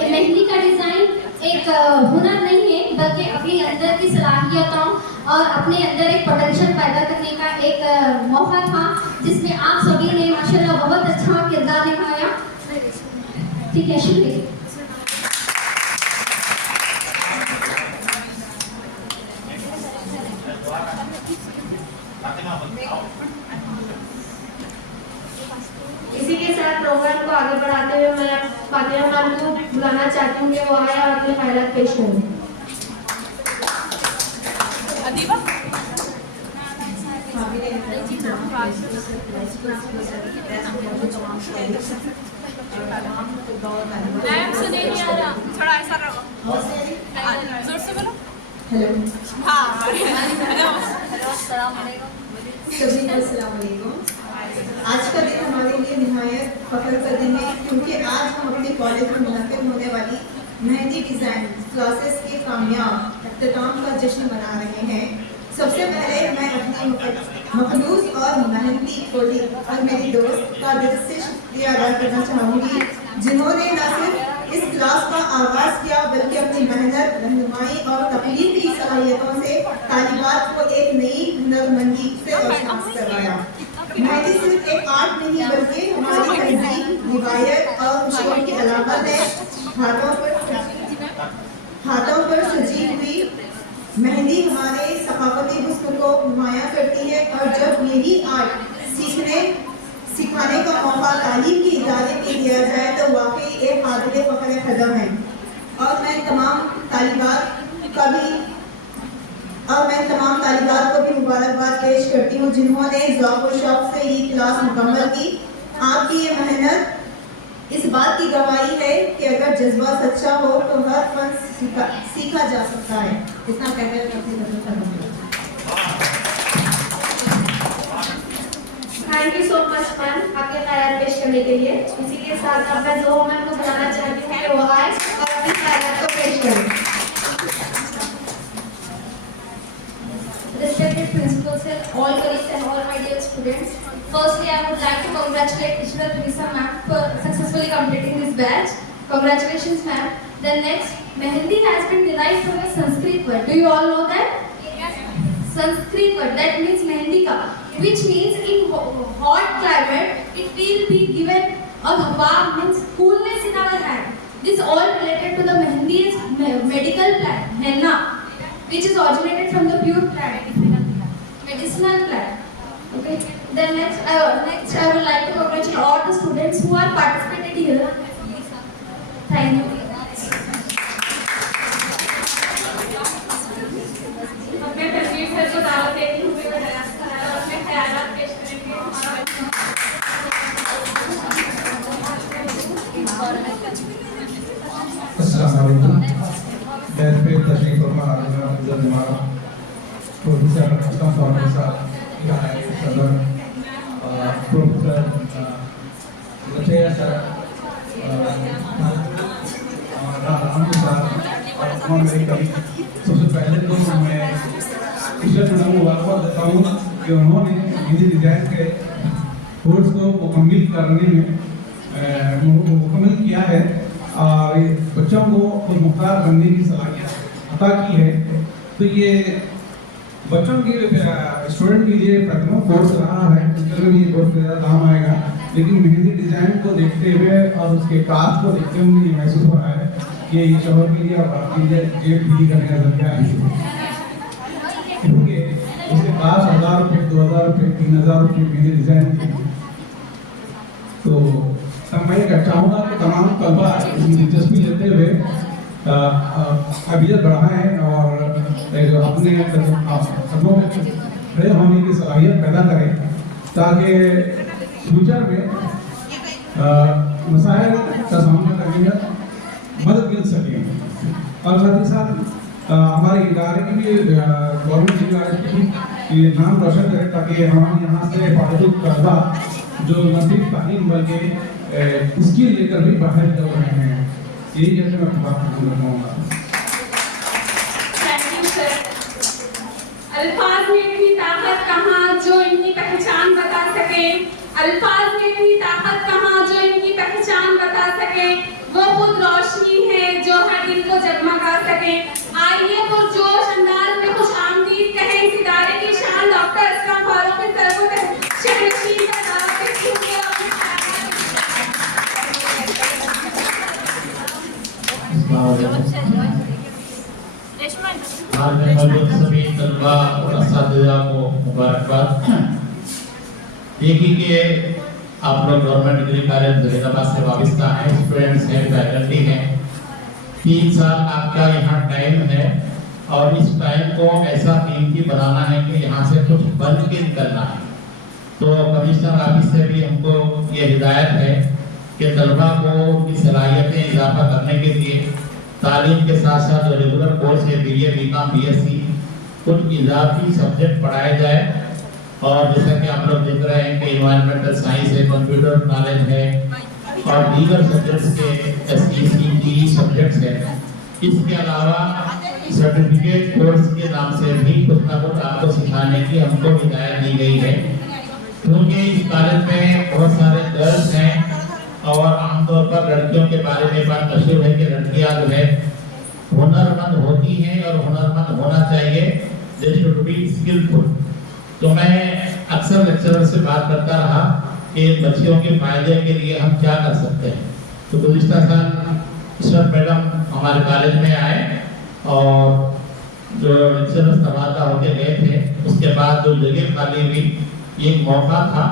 मेहंदी का डिज़ाइन एक हुनर नहीं है बल्कि अपने अंदर की सलाहियतों और अपने अंदर एक पोटेंशियल पैदा करने का एक मौका था जिसमें आप सभी ने माशाल्लाह बहुत अच्छा किरदार निभाया। ठीक है, शुक्रिया। इसी के साथ प्रोग्राम को आगे बढ़ाते हुए मैं फातिमा मैम को बुलाना चाहती हूँ कि वो आए और अपने ख्यालात पेश करें। अदीबा मैम सुने नहीं आ रहा, थोड़ा ऐसा रहो, जोर से बोलो। हेलो हाँ हेलो अस्सलाम वालेकुम। सभी को अस्सलाम वालेकुम। आज का दिन हमारे लिए निहायत फख्र का दिन है क्योंकि आज हम अपने कॉलेज में मुनक़िद होने वाली मेहंदी डिज़ाइन क्लासेस के कामयाब इख्तिताम का जश्न मना रहे हैं। सबसे पहले मैं अपनी मखलूस और मेहनती कोलीग और मेरी दोस्त का दिल से शुक्रिया अदा करना चाहूँगी जिन्होंने न सिर्फ इस क्लास का आगाज़ किया बल्कि अपनी मेहनत, रहनुमाई और तकलीफ की सलाहियतों से तालिबात को एक नई हुनरमंदी से आश्वास करवाया। मेहंदी सिर्फ एक आर्ट नहीं बल्कि हमारी तहजीब, रिवायत और खुशियों की अलामत है। हाथों पर सजी हुई मेहंदी हमारे सकाफती हुस्न को नुमाया करती है और जब यही आर्ट सिखाने का मौका तालीम के इदारे में दिया जाए तो वाकई एक काबिल फ़ख्र कदम है। और मैं तमाम तालिबात को भी मुबारकबाद पेश करती हूँ जिन्होंने ज़ौक़ और शौक़ से ये क्लास मुकम्मल की। आपकी ये मेहनत इस बात की गवाही है कि अगर जज्बा सच्चा हो तो हर फन सीखा जा सकता है। इतना कहकर मैं अपनी नज़र करूँगी। Thank you so much ma'am आपके ख्यालात पेश करने के लिए। इसी के साथ अब मैं ज़ोहा मैम को बुलाना चाहती हूँ कि वो आए और अपने ख्यालात को पेश करें। Respected principals sir, all colleagues and all my dear students. Firstly, I would like to congratulate Ishra Tunisa ma'am for successfully completing this batch. Congratulations ma'am. The next, Mehendi has been derived from a Sanskrit word. Do you all know that? Yes. Sanskrit word that means Mehendi ka, which means in hot climate it will be given a hava means coolness in our hand. This all related to the Mehendi's medical plant, henna, which is originated from the pure plant, medicinal plant. Okay. Then next I would like to congratulate all the students who are participated here. Thank you. अपने तनवीर सर को दावत देती हूँ कि अपने ख्यालात पेश करेंगे। अस्सलाम वालेकुम। बैच पे तशरीफ फरमा हमारा प्रोफेसर असलम फॉर्मल साहब, सदर प्रोफेसर लचैया सर, और मेरे करीब। सबसे पहले तो मैं टीचर को मुबारकबाद देता हूँ कि उन्होंने मेहंदी डिज़ाइन के कोर्स को मुकम्मल करने में मुकम्मल किया है और बच्चों को खुद मुख्तार बनने की सलाहियत अता की है। तो ये बच्चों के स्टूडेंट के लिए प्रथम कोर्स रहा है, फ्यूचर में भी बहुत ज़्यादा काम आएगा। लेकिन मेहंदी डिज़ाइन को देखते हुए और उसके क्लास को देखते हुए ये महसूस हो रहा है कि ये शोहर के लिए और बाप के लिए जेब भी करने का जरिया है, क्योंकि उसके 10,000 रुपये, 2,000 रुपये, 3,000 रुपये मेहंदी डिज़ाइन की। तो तब मैं चाहूँगा कि तमाम तलबा इसमें दिलचस्पी लेते हुए काबिलियत बढ़ाएं और अपने कदमों में खड़े होने की सलाहियत पैदा करें ताकि फ्यूचर में मसाइल का सामना करने में मदद मिल सके। और साथ ही साथ हमारे इदारे की भी गवर्नमेंट इदारे की नाम रोशन करें, ताकि हम यहाँ से फालतू तलबा जो न सिर्फ तालीम बल्कि स्किल लेकर भी बाहर जा रहे हैं। यही कहते मैं बात करूँगा। Thank you sir. अल्फाज में इतनी ताकत कहाँ जो इनकी पहचान बता सके, अल्फाज में इतनी ताकत कहाँ जो इनकी पहचान बता सके, वो खुद रोशनी है जो हर दिल को जगमगा सके। आइए पुरजोश अंदाज में खुश आमदीद कहें इस इदारे की शान डॉक्टर असलम फारूक सर को शहनशीन का दावा पेश कीजिए। आज मैं मौजूद सभी तलबा और असातिज़ा को मुबारकबाद। देखिए कि आप लोग गवर्नमेंट डिग्री कॉलेज जलीलाबाद से वाबस्ता हैं, स्टूडेंट्स हैं, फैकल्टी हैं। 3 साल आपका यहाँ टाइम है और इस टाइम को ऐसा कीमती बनाना है कि यहाँ से कुछ बन के निकलना है। तो कमिश्नर ऑफिस से भी हमको ये हिदायत है कि तलबा को उनकी सलाहियतें इजाफा करने के लिए तालीम के साथ साथ जो रेगुलर कोर्स है BA, BCom, BSc कुछ इजाफी सब्जेक्ट पढ़ाए जाए। और जैसा कि आप लोग देख रहे हैं कि इन्वायरमेंटल साइंस है, कंप्यूटर नॉलेज है और दीगर सब्जेक्ट्स के SEC सब्जेक्ट्स है। इसके अलावा सर्टिफिकेट कोर्स के नाम से भी कुछ ना कुछ आपको सिखाने की हमको हिदायत दी गई है, क्योंकि इस कॉलेज में बहुत सारे गर्ल्स हैं और आमतौर पर लड़कियों के बारे में बात मशहूर है कि लड़कियां जो है हुनरमंद होती हैं और हुनरमंद होना चाहिए, दे शुड बी स्किलफुल। तो मैं अक्सर लेक्चरर से बात करता रहा कि बच्चियों के फायदे के लिए हम क्या कर सकते हैं। तो गुज़िश्ता साल इशरत मैडम हमारे कॉलेज में आए और जो लेक्चरर्स तबादला होके गए थे, उसके बाद जो जगह खाली हुई, एक मौका था,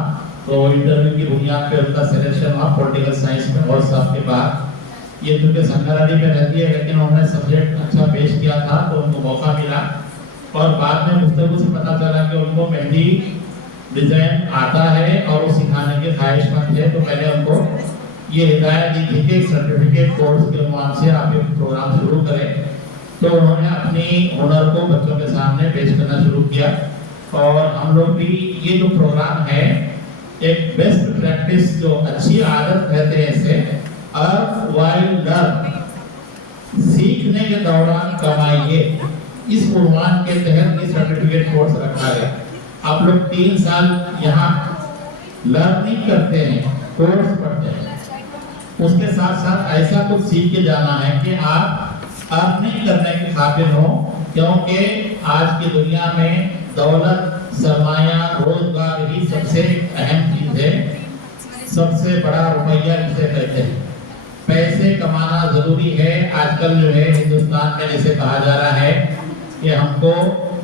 तो इंटरव्यू की बुनियाद पे उनका सिलेक्शन हुआ पॉलिटिकल साइंस में। और साहब के बाद ये चूँकि संगारेड्डी में रहती है, लेकिन उन्होंने सब्जेक्ट अच्छा पेश किया था तो उनको मौका मिला। और बाद में गुफ्तगू से पता चला कि उनको मेहंदी डिजाइन आता है और वो सिखाने के ख्वाहिशमंद है। तो मैंने उनको ये हिदायत दी थी कि सर्टिफिकेट कोर्स के अनुमान से आप ये प्रोग्राम शुरू करें। तो उन्होंने अपनी हुनर को बच्चों के सामने पेश करना शुरू किया। और हम लोग भी ये जो प्रोग्राम है एक बेस्ट प्रैक्टिस जो अच्छी आदत कहते हैं इसे, अर्न व्हाइल लर्न, सीखने के दौरान कमाइए, इस उन्वान के तहत ये सर्टिफिकेट कोर्स रखा है। आप लोग 3 साल यहाँ लर्निंग करते हैं, कोर्स पढ़ते हैं, उसके साथ साथ ऐसा कुछ सीख के जाना है कि आप अर्निंग करने के काबिल हो, क्योंकि आज की दुनिया में दौलत, सरमाया, रोजगार ही सबसे अहम चीज है। सबसे बड़ा रुपया जिसे कहते हैं, पैसे कमाना जरूरी है। आजकल जो है हिंदुस्तान में जैसे कहा जा रहा है कि हमको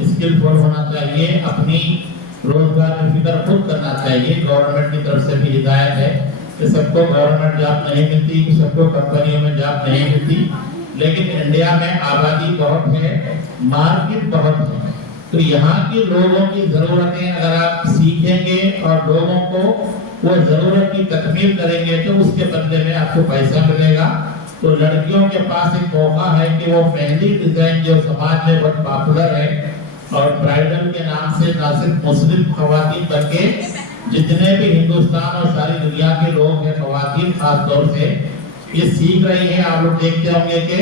स्किलफुल होना चाहिए, अपनी रोजगार की फिक्र खुद करना चाहिए। गवर्नमेंट की तरफ से भी हिदायत है कि सबको गवर्नमेंट जॉब नहीं मिलती, सबको कंपनियों में जॉब नहीं मिलती, लेकिन इंडिया में आबादी बहुत है, मार्केट बहुत है। तो यहाँ के लोगों की जरूरतें अगर आप सीखेंगे और लोगों को वो जरूरत की तकमील करेंगे तो उसके बदले में आपको पैसा मिलेगा। तो लड़कियों के पास एक मौका है कि वो मेहंदी डिजाइन जो समाज में बहुत पॉपुलर है और ब्राइडल के नाम से ना सिर्फ मुस्लिम खवातीन बल्कि जितने भी हिंदुस्तान और सारी दुनिया के लोग हैं, खवातीन खास तौर से ये सीख रही है। आप लोग देखते होंगे कि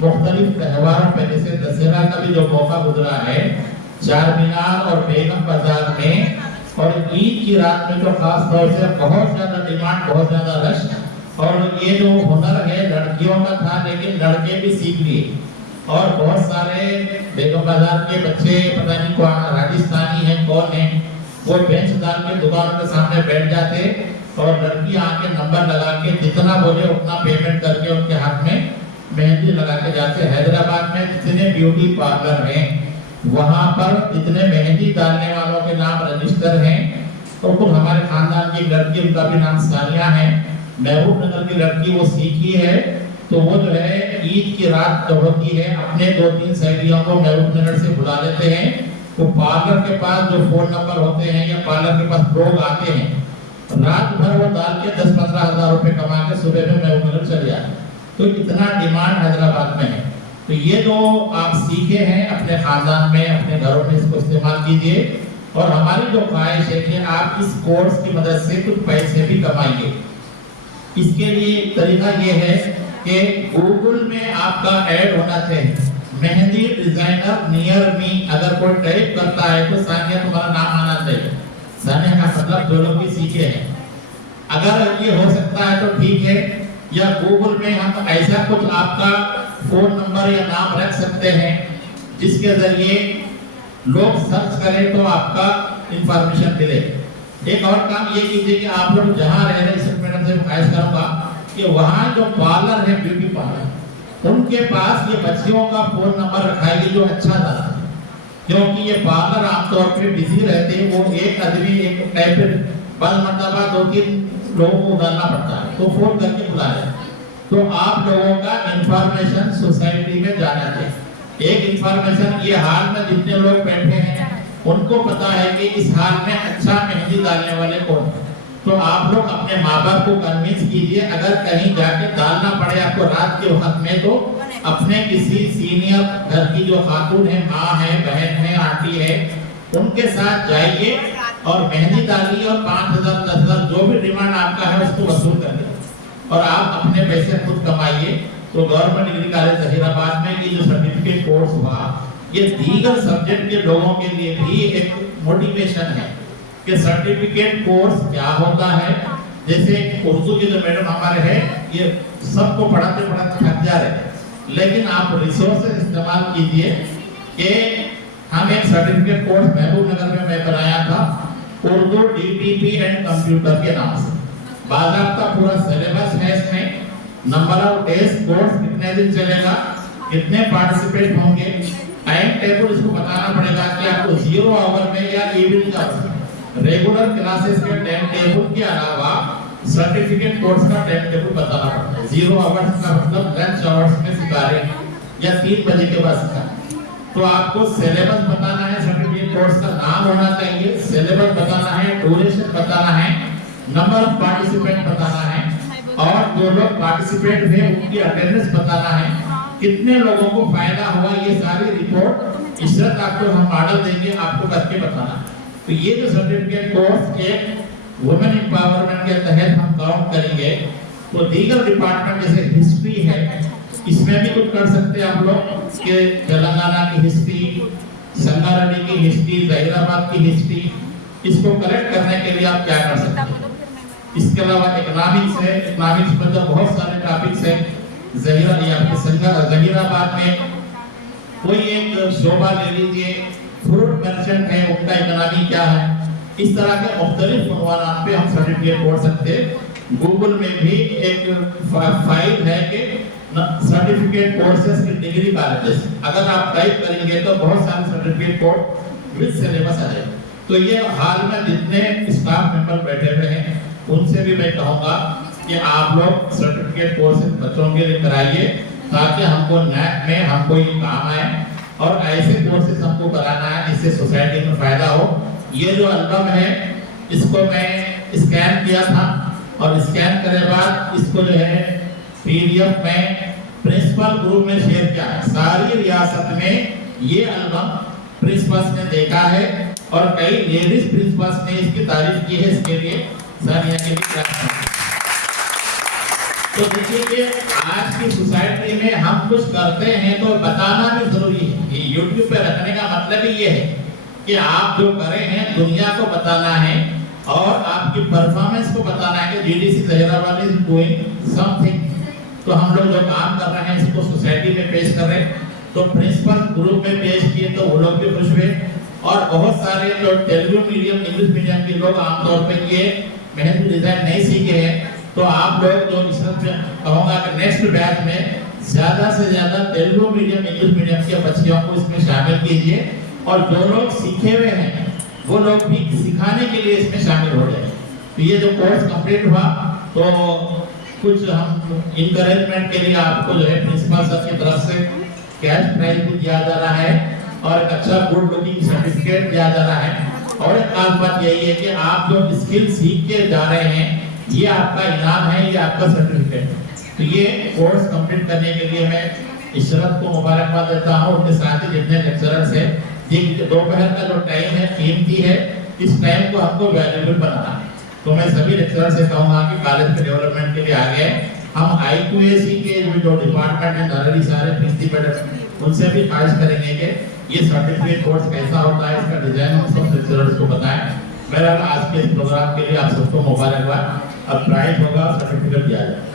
मुख्तलिफ त्योहारों पर जैसे दशहरा का भी जो मौका गुजरा है, चार मीनार और बेगम बाजार में और ईद की रात में तो खास तौर से बहुत ज्यादा डिमांड, बहुत ज्यादा रश। और ये जो हुनर है लड़कियों का था, लेकिन लड़के भी सीख लिए और बहुत सारे बेगम बाजार के बच्चे पता नहीं कौन राजस्थानी है कौन है, वो बेंच डाल के दुकान के सामने बैठ जाते और लड़की आके नंबर लगा के जितना बोले उतना पेमेंट करके उनके हाथ में मेहंदी लगा के जाते। हैदराबाद में जितने ब्यूटी पार्लर हैं वहां पर जितने मेहंदी डालने वालों के नाम रजिस्टर हैं, तो कुछ हमारे खानदान की लड़की, उनका भी नाम सानिया है, महबूब नगर की लड़की, वो सीखी है। तो वो जो है ईद की रात जब होती है अपने 2-3 सहेलियों को महबूब नगर से बुला लेते हैं। वो पार्लर के पास जो फोन नंबर होते हैं या पार्लर के पास लोग आते हैं, रात भर वो डाल के 10-15 हज़ार रुपए कमा के सुबह में महबूब नगर चले जाते। तो इतना डिमांड हैदराबाद में है। तो ये जो आप सीखे हैं अपने खानदान में, अपने घरों में इसको इस्तेमाल कीजिए। और हमारी जो ख्वाहिश है कि आप इस कोर्स की मदद से कुछ पैसे भी कमाएंगे। इसके लिए एक तरीका ये है कि गूगल में आपका ऐड होना चाहिए, मेहंदी डिजाइनर नियर मी। अगर कोई टाइप करता है तो सानिया तुम्हारा नाम आना चाहिए। सानिया का मतलब जो लोग भी सीखे हैं, अगर ये हो सकता है तो ठीक है। या गूगल में हम ऐसा कुछ आपका फोन नंबर या नाम रख सकते हैं जिसके जरिए लोग सर्च करें तो आपका इंफॉर्मेशन मिले। एक और काम ये कीजिए कि आप लोग जहाँ रह रहे हैं, मैडम से ख्वाहिश करूंगा कि वहाँ जो पार्लर है, ब्यूटी पार्लर, उनके पास ये बच्चियों का फोन नंबर रखाइए जो अच्छा जाता है, क्योंकि ये पार्लर आमतौर पे बिजी रहते हैं। वो एक आदमी एक टाइप बल मरतबा 2-3 लोगों को उतारना पड़ता है, तो फोन करके बुलाया। तो आप लोगों का इंफॉर्मेशन सोसाइटी में जाना चाहिए। एक इंफॉर्मेशन ये हाल में जितने लोग बैठे हैं उनको पता है कि इस हाल में अच्छा मेहंदी डालने वाले कौन है। तो आप लोग अपने माँ बाप को कन्विंस कीजिए, अगर कहीं जाके डालना पड़े आपको रात के वक्त में, तो अपने किसी सीनियर घर की जो खातून है, माँ है, बहन है, आंटी है, उनके साथ जाइए और मेहंदी डालिए और 5,000 10,000 जो भी डिमांड आपका है उसको वसूल करिए और आप अपने पैसे खुद कमाइए। तो गवर्नमेंट डिग्री कॉलेज जहीराबाद में ये जो सर्टिफिकेट कोर्स हुआ, ये दीगर सब्जेक्ट के लोगों के लिए भी एक मोटिवेशन है कि सर्टिफिकेट कोर्स क्या होता है। जैसे उर्दू के जो मैडम हमारे हैं, ये सबको पढ़ाते पढ़ाते थक जा रहे, लेकिन आप रिसोर्सेज इस्तेमाल कीजिए कि हम एक सर्टिफिकेट कोर्स महबूब नगर में मैं बनाया था, उर्दू डीटीपी एंड कंप्यूटर के नाम से। बाकायदा पूरा सिलेबस है इसमें, नंबर ऑफ डेज कोर्स कितने दिन चलेगा, कितने पार्टिसिपेट होंगे, टाइम टेबल इसको बताना पड़ेगा कि आपको 0 आवर में या इवनिंग आवर, रेगुलर क्लासेस के टाइम टेबल के अलावा सर्टिफिकेट कोर्स का टाइम टेबल बताना पड़ता है। 0 आवर्स का मतलब लंच आवर्स में सिखा रहे हैं या 3 बजे के बाद सिखा। तो आपको सिलेबस बताना है, सर्टिफिकेट कोर्स का नाम होना चाहिए, सिलेबस बताना है, ड्यूरेशन बताना है, नंबर ऑफ पार्टिसिपेंट बताना है और जो लोग पार्टिसिपेंट हुए उनकी अटेंडेंस बताना है, कितने लोगों को फायदा हुआ, ये सारी रिपोर्ट इशरत आपको हम मॉडल देंगे, आपको करके बताना। तो ये जो सर्टिफिकेट कोर्स एक वुमेन एम्पावरमेंट के तहत हम काउंट करेंगे। तो दीगर डिपार्टमेंट जैसे हिस्ट्री है, इसमें भी कुछ कर सकते हैं आप लोग कि तेलंगाना की हिस्ट्री, संगारेड्डी की हिस्ट्री, जहीराबाद की हिस्ट्री, इसको कलेक्ट करने के लिए आप क्या कर सकते हैं। इसके अलावा इकोनॉमिक्स है, इकोनॉमिक्स में तो बहुत सारे टॉपिक्स हैं। जहीराबाद में कोई एक शोभा ले लीजिए, फ्रूट मर्चेंट है, उनका इकोनॉमी क्या है, इस तरह के मुख्तलिफ उन्वानात पे हम सर्टिफिकेट पढ़ सकते हैं। गूगल में भी एक फाइल है कि सर्टिफिकेट कोर्सेज की डिग्री कॉलेजेस, अगर आप टाइप करेंगे तो बहुत सारे सर्टिफिकेट कोर्स विद सिलेबस आ जाएगा। तो ये हाल में जितने स्टाफ मेंबर बैठे हुए हैं उनसे भी मैं कहूँगा कि आप लोग सर्टिफिकेट कोर्सेज बच्चों के लिए कराइए ताकि हमको नैक में हमको ये काम आए और ऐसे कोर्सेज हमको कराना है जिससे सोसाइटी में फायदा हो। ये जो एल्बम है इसको मैं स्कैन किया था और स्कैन करने बाद इसको जो है पीडीएफ में प्रिंसिपल ग्रुप में शेयर किया है। सारी रियासत में ये एल्बम प्रिंसिपल्स ने देखा है और कई लेडीज प्रिंसिपल्स ने इसकी तारीफ की है। इसके लिए सानिया के लिए तो देखिए कि आज की सोसाइटी में हम कुछ करते हैं तो बताना भी जरूरी है। ये यूट्यूब पे रखने का मतलब ही ये है कि आप जो करे हैं दुनिया को बताना है और आपकी परफॉर्मेंस को बताना है कि GDC Zaheerabad is doing something. तो हम लोग जो काम कर रहे हैं इसको सोसाइटी में पेश कर रहे हैं। तो प्रिंसिपल ग्रुप में पेश किए तो वो लोग भी खुश हुए और बहुत सारे जो तेलुगु मीडियम इंग्लिश मीडियम के लोग आमतौर पर ये मेहंदी डिजाइन नहीं सीखे हैं तो आप लोग जो इस कहूँगा कि नेक्स्ट बैच में ज्यादा से ज्यादा तेलुगु मीडियम इंग्लिश मीडियम के बच्चियों को इसमें शामिल कीजिए और जो लोग सीखे हुए हैं वो लोग भी सिखाने के लिए इसमें शामिल हो जाए। तो ये जो कोर्स कंप्लीट हुआ तो कुछ हम इंकरेजमेंट के लिए आपको जो है प्रिंसिपल सर की तरफ से कैश प्राइज भी दिया जा रहा है और एक अच्छा गुड लुकिंग सर्टिफिकेट दिया जा रहा है। और एक खास बात यही है कि आप जो स्किल सीख के जा रहे हैं ये आपका इनाम है, ये आपका सर्टिफिकेट। तो ये कोर्स कंप्लीट करने के लिए मैं इशरत को मुबारकबाद देता हूँ, उनके साथ ही जितने लेक्चरर्स हैं, जिन दोपहर का जो टाइम है कीमती है, इस टाइम को हमको वैल्यूएबल बनाना है। तो मैं सभी लेक्चरर्स से कहूँगा कि कॉलेज के डेवलपमेंट के लिए आगे हम I2AC के जो डिपार्टमेंट है नरहरी सारे प्रिंसिपल उनसे भी ख्वाहिश करेंगे कि ये सर्टिफिकेट कोर्स कैसा होता है, इसका डिजाइन हम सब लेक्चरर्स को बताएं। मेरा आज के इस प्रोग्राम के लिए आप सबको मुबारकबाद। अब प्राइज होगा, सर्टिफिकेट दिया जाएगा।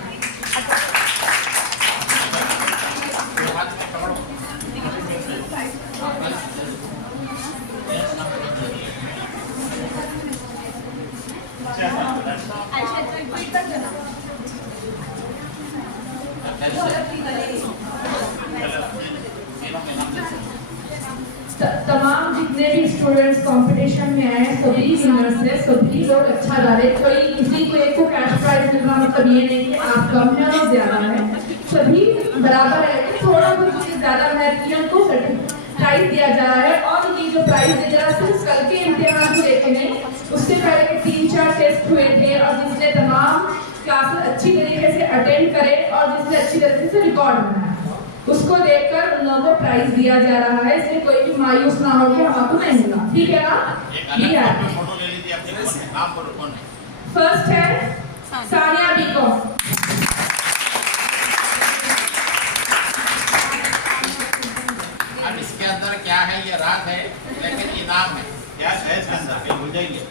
तमाम जितने भी स्टूडेंट्स कंपटीशन में आए सभी विनर्स है, सभी लोग अच्छा गा रहे। कोई किसी को एक को कैश प्राइज मिल रहा मतलब ये नहीं कि आप कम है और ज्यादा है, सभी बराबर है। थोड़ा बहुत ज्यादा मेहनत किया उनको प्राइज दिया जा रहा है। और ये जो प्राइज दिया जा रहा है सिर्फ कल के इम्तिहान को लेके नहीं, उससे पहले के 3-4 टेस्ट हुए थे और जिसने तमाम क्लासेस अच्छी तरीके से अटेंड करे और जिसने अच्छी तरीके से रिकॉर्ड बनाया उसको देखकर उन लोगों को प्राइज दिया जा रहा है। इसलिए कोई भी मायूस ना हो कि हमको नहीं मिला, ठीक है ना? ये है फर्स्ट है सानिया बीको। अब इसके अंदर क्या है, ये रात है लेकिन इनाम है, क्या है इसके अंदर, भूल जाइए।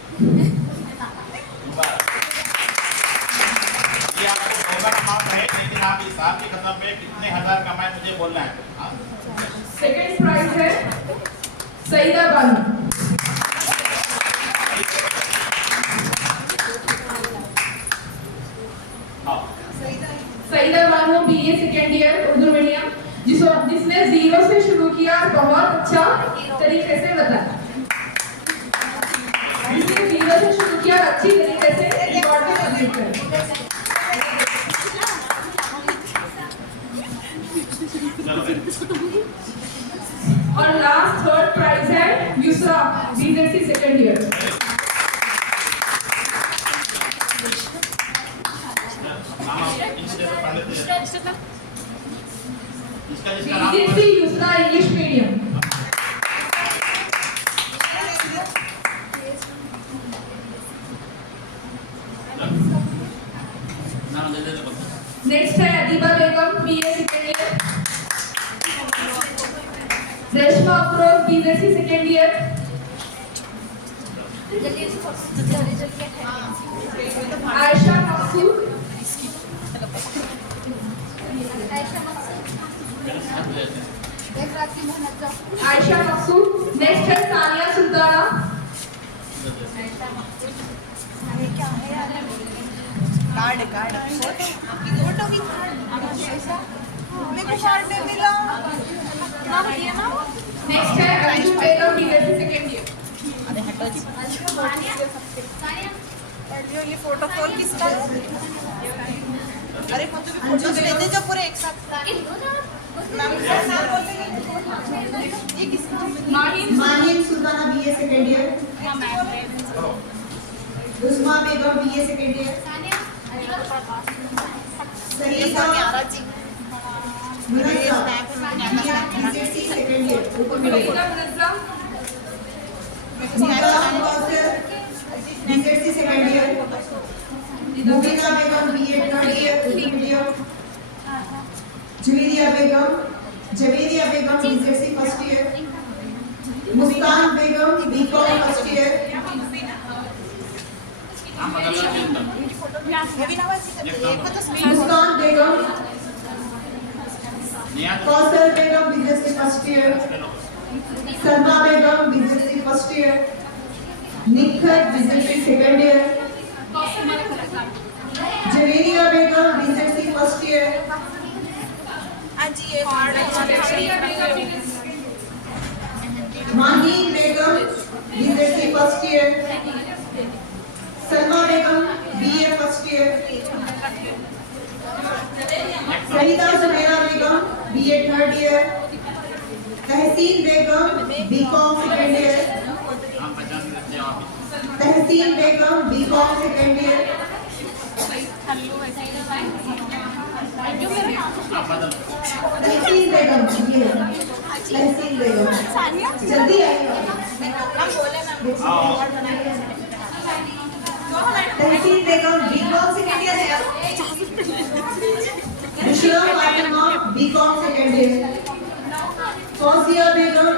ये आपको ओवर अमाउंट है, लेकिन आप इस साल के खत्म में कितने हजार कमाए मुझे बोलना है। सेकंड प्राइज है सईदा बानू। सईदा बानू BA second year Urdu medium, जिसने 0 से शुरू किया और बहुत अच्छा तरीके से बताया। जिसने 0 से शुरू किया और अच्छी तरीके से रिकॉर्ड में कंप्लीट किया। और लास्ट थर्ड प्राइज है Yusra BSc second year. BSc Yusra English medium. Next है Adiba Begum BA second year. Reshma Afroz BSc second year. Ayesha Maqsood. Ayesha Maqsood. Next है सानिया सुल्ताना। कार्ड फोटो की मेरे को कार्ड नहीं मिला ना, दिया ना। नेक्स्ट है अंजू बेगम BSc सेकेंड ईयर। ये फोटो कॉल किसका है? अरे फोटो लेते जो पूरे एक साथ ये किसका? Mahin Sultana BA second year. Usma Begum BA second year. Sanita BSc second year Urdu medium. Nizam Kausar BSc second year. Mubina Begum BA third year Urdu medium. Javedia Begum BSc first year. Muskan Begum BCom first year. Muskan Begum. Kausar Begum BSc first year. Salma Begum BSc first year. Nikhat BSc second year. Javeria Begum BSc first year. Mahin Begum BSc first year. Salma बेगम BA first year. Saida Jumera Begum BA third year. Tahseen Begum BCom second year. Tahseen Begum BCom second year. Tahseen Begum, ये तहसीन बेगम, जल्दी आइए। Tahseen Begum BCom second year है। Rushiya Fatima BCom second year. Fauzia Begum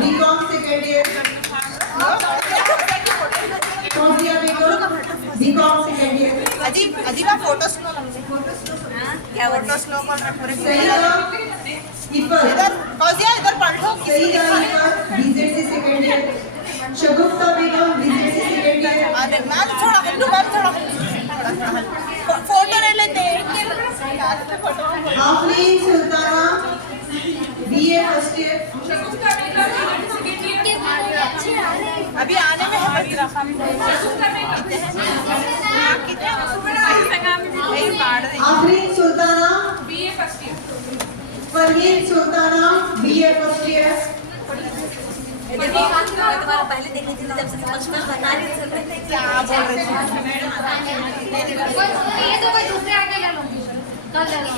BCom second year. Fauzia Begum BCom second year. अजीबा फोटो स्लो क्या फोटो स्लो कर रहे पूरे सईदा इफर, इधर फौजिया इधर पढ़ लो सईदा इफर बीजेसी सेकंड ईयर। शगुफ्ता बेगम बीजेसी सेकंड ईयर। अरे मैम थोड़ा हम लोग थोड़ा फोटो ले लेते हैं। Afreen Sultana BA first year. अभी आने में है Afreen Sultana BA first year. Farheen Sultana BA first year. तुम्हारा पहले देखी थी जब से बचपन बता रही थी क्या बोल रही थी ये तो कोई दूसरे आके ले लो कल ले लो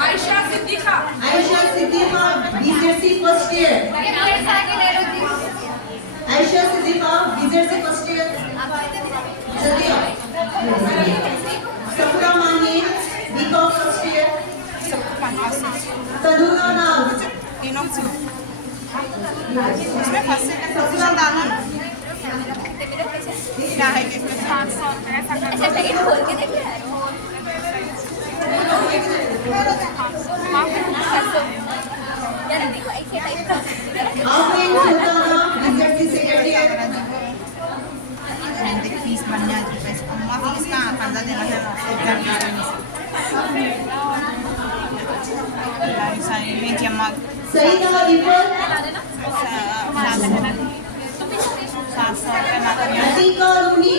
Ayesha Siddiqa Ayesha Siddiqa BJC first year. Ayesha Siddiqa BJC first year. जल्दी आओ। Safra Mani BCom first year. Tanura Nag तीनों उसमें फर्स्ट से सफरा नाग क्या है किसमें खोल के देखिए यार देखो ऐसे टाइप का Afreen Sultana BJC second year. Fees बनने आ चुका है अम्मा फीस का कर्जा देना है सारी में कि अम्मा सईदा इफर 700 रुपये अतीका रूनी।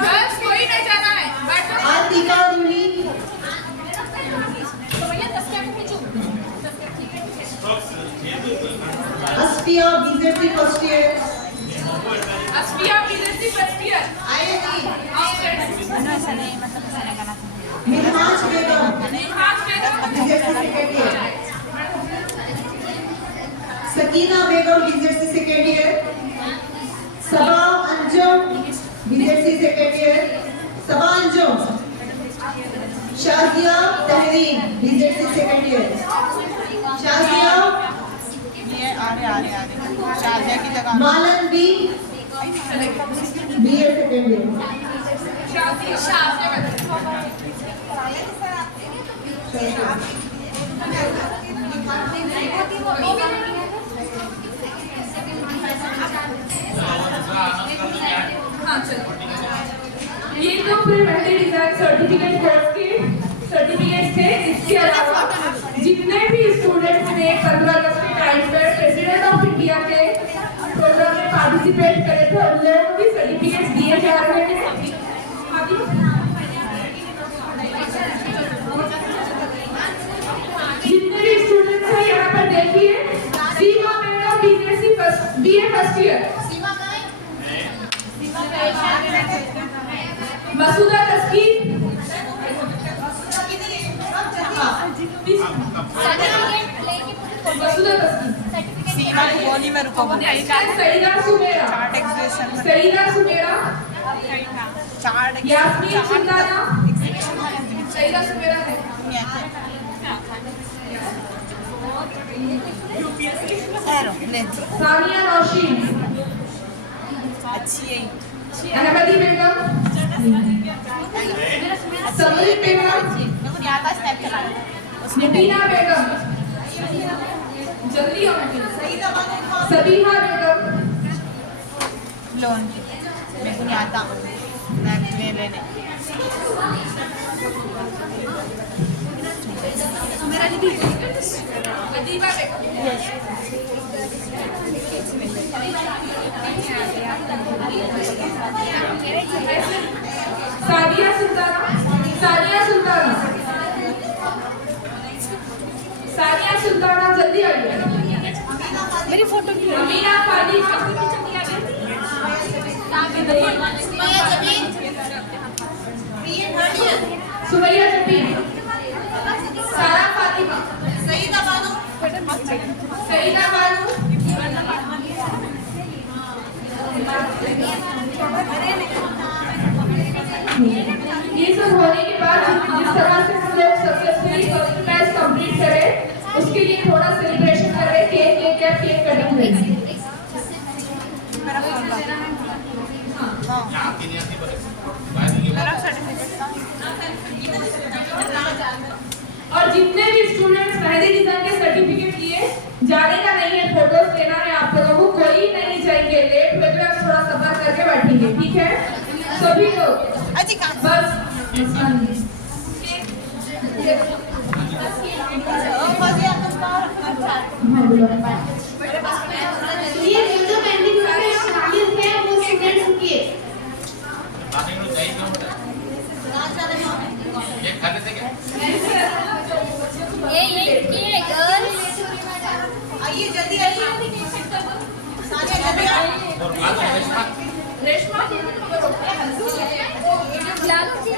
बस कोई नहीं जाना है बैठो Atika Runi. Asfiya BJC first year. Asfiya BJC first year आएगी ऐसा नहीं मतलब ऐसा नहीं करना मिनहाज बेगम खास Begum BJC second year. Sakina Begum BJC second year. Saba Anjum BJC second year. Saba Anjum. Shazia Tahreen BJC second year. Shazia ये आ रहे शाजिया की जगह मालन बी बीए सेकंड ईयर। ये तो पूरे मेहंदी डिजाइन सर्टिफिकेट कोर्स के सर्टिफिकेट थे। इसके अलावा जितने भी स्टूडेंट्स ने 15 अगस्त के टाइम पर प्रेसिडेंट ऑफ इंडिया के प्रोग्राम में पार्टिसिपेट करे थे उन लोगों को भी सर्टिफिकेट दिए जा रहे हैं। जितने भी स्टूडेंट्स हैं यहाँ पर देखिए Seema madam BJC BA first year. Masooda Taskeer Masooda Taskeer Seema को गोली में रुको Saida Sumera chart exhibition Saida Sumera chart Yasmeen Sultana Saida Sumera है सानिया नौशीन अच्छी है अहमदी बेगम सबरी बेगम निबीना बेगम जल्दी आओ सबीहा बेगम लोन मेरे को नहीं आता मैं ले लेने अदीबा बेगम सादिया सुल्ताना जल्दी आइए मेरी फोटो अमीना फादी प्रिय सुमैया जबीर, सारा फातिमा, सईदा बानो, सईदा बानू, ये सब होने के बाद जिस तरह से हम लोग सक्सेसफुली फर्स्ट मैच कंप्लीट करें, उसके लिए थोड़ा सेलिब्रेशन कर रहे, केक लेके अब केक कटिंग करेंगे। और जितने भी स्टूडेंट्स मेहंदी डिजाइन के सर्टिफिकेट लिए जाने का नहीं है, फोटोज लेना है आप लोगों को, कोई नहीं चाहिए, लेट हुए तो थोड़ा सब्र करके बैठेंगे, ठीक है सभी लोग। बस ये जो मेहंदी डिजाइन में शामिल थे वो स्टूडेंट्स किए। ये गर्ल्स आइए जल्दी आइए, सानिया जल्दी आइए। रेशमा लालू जी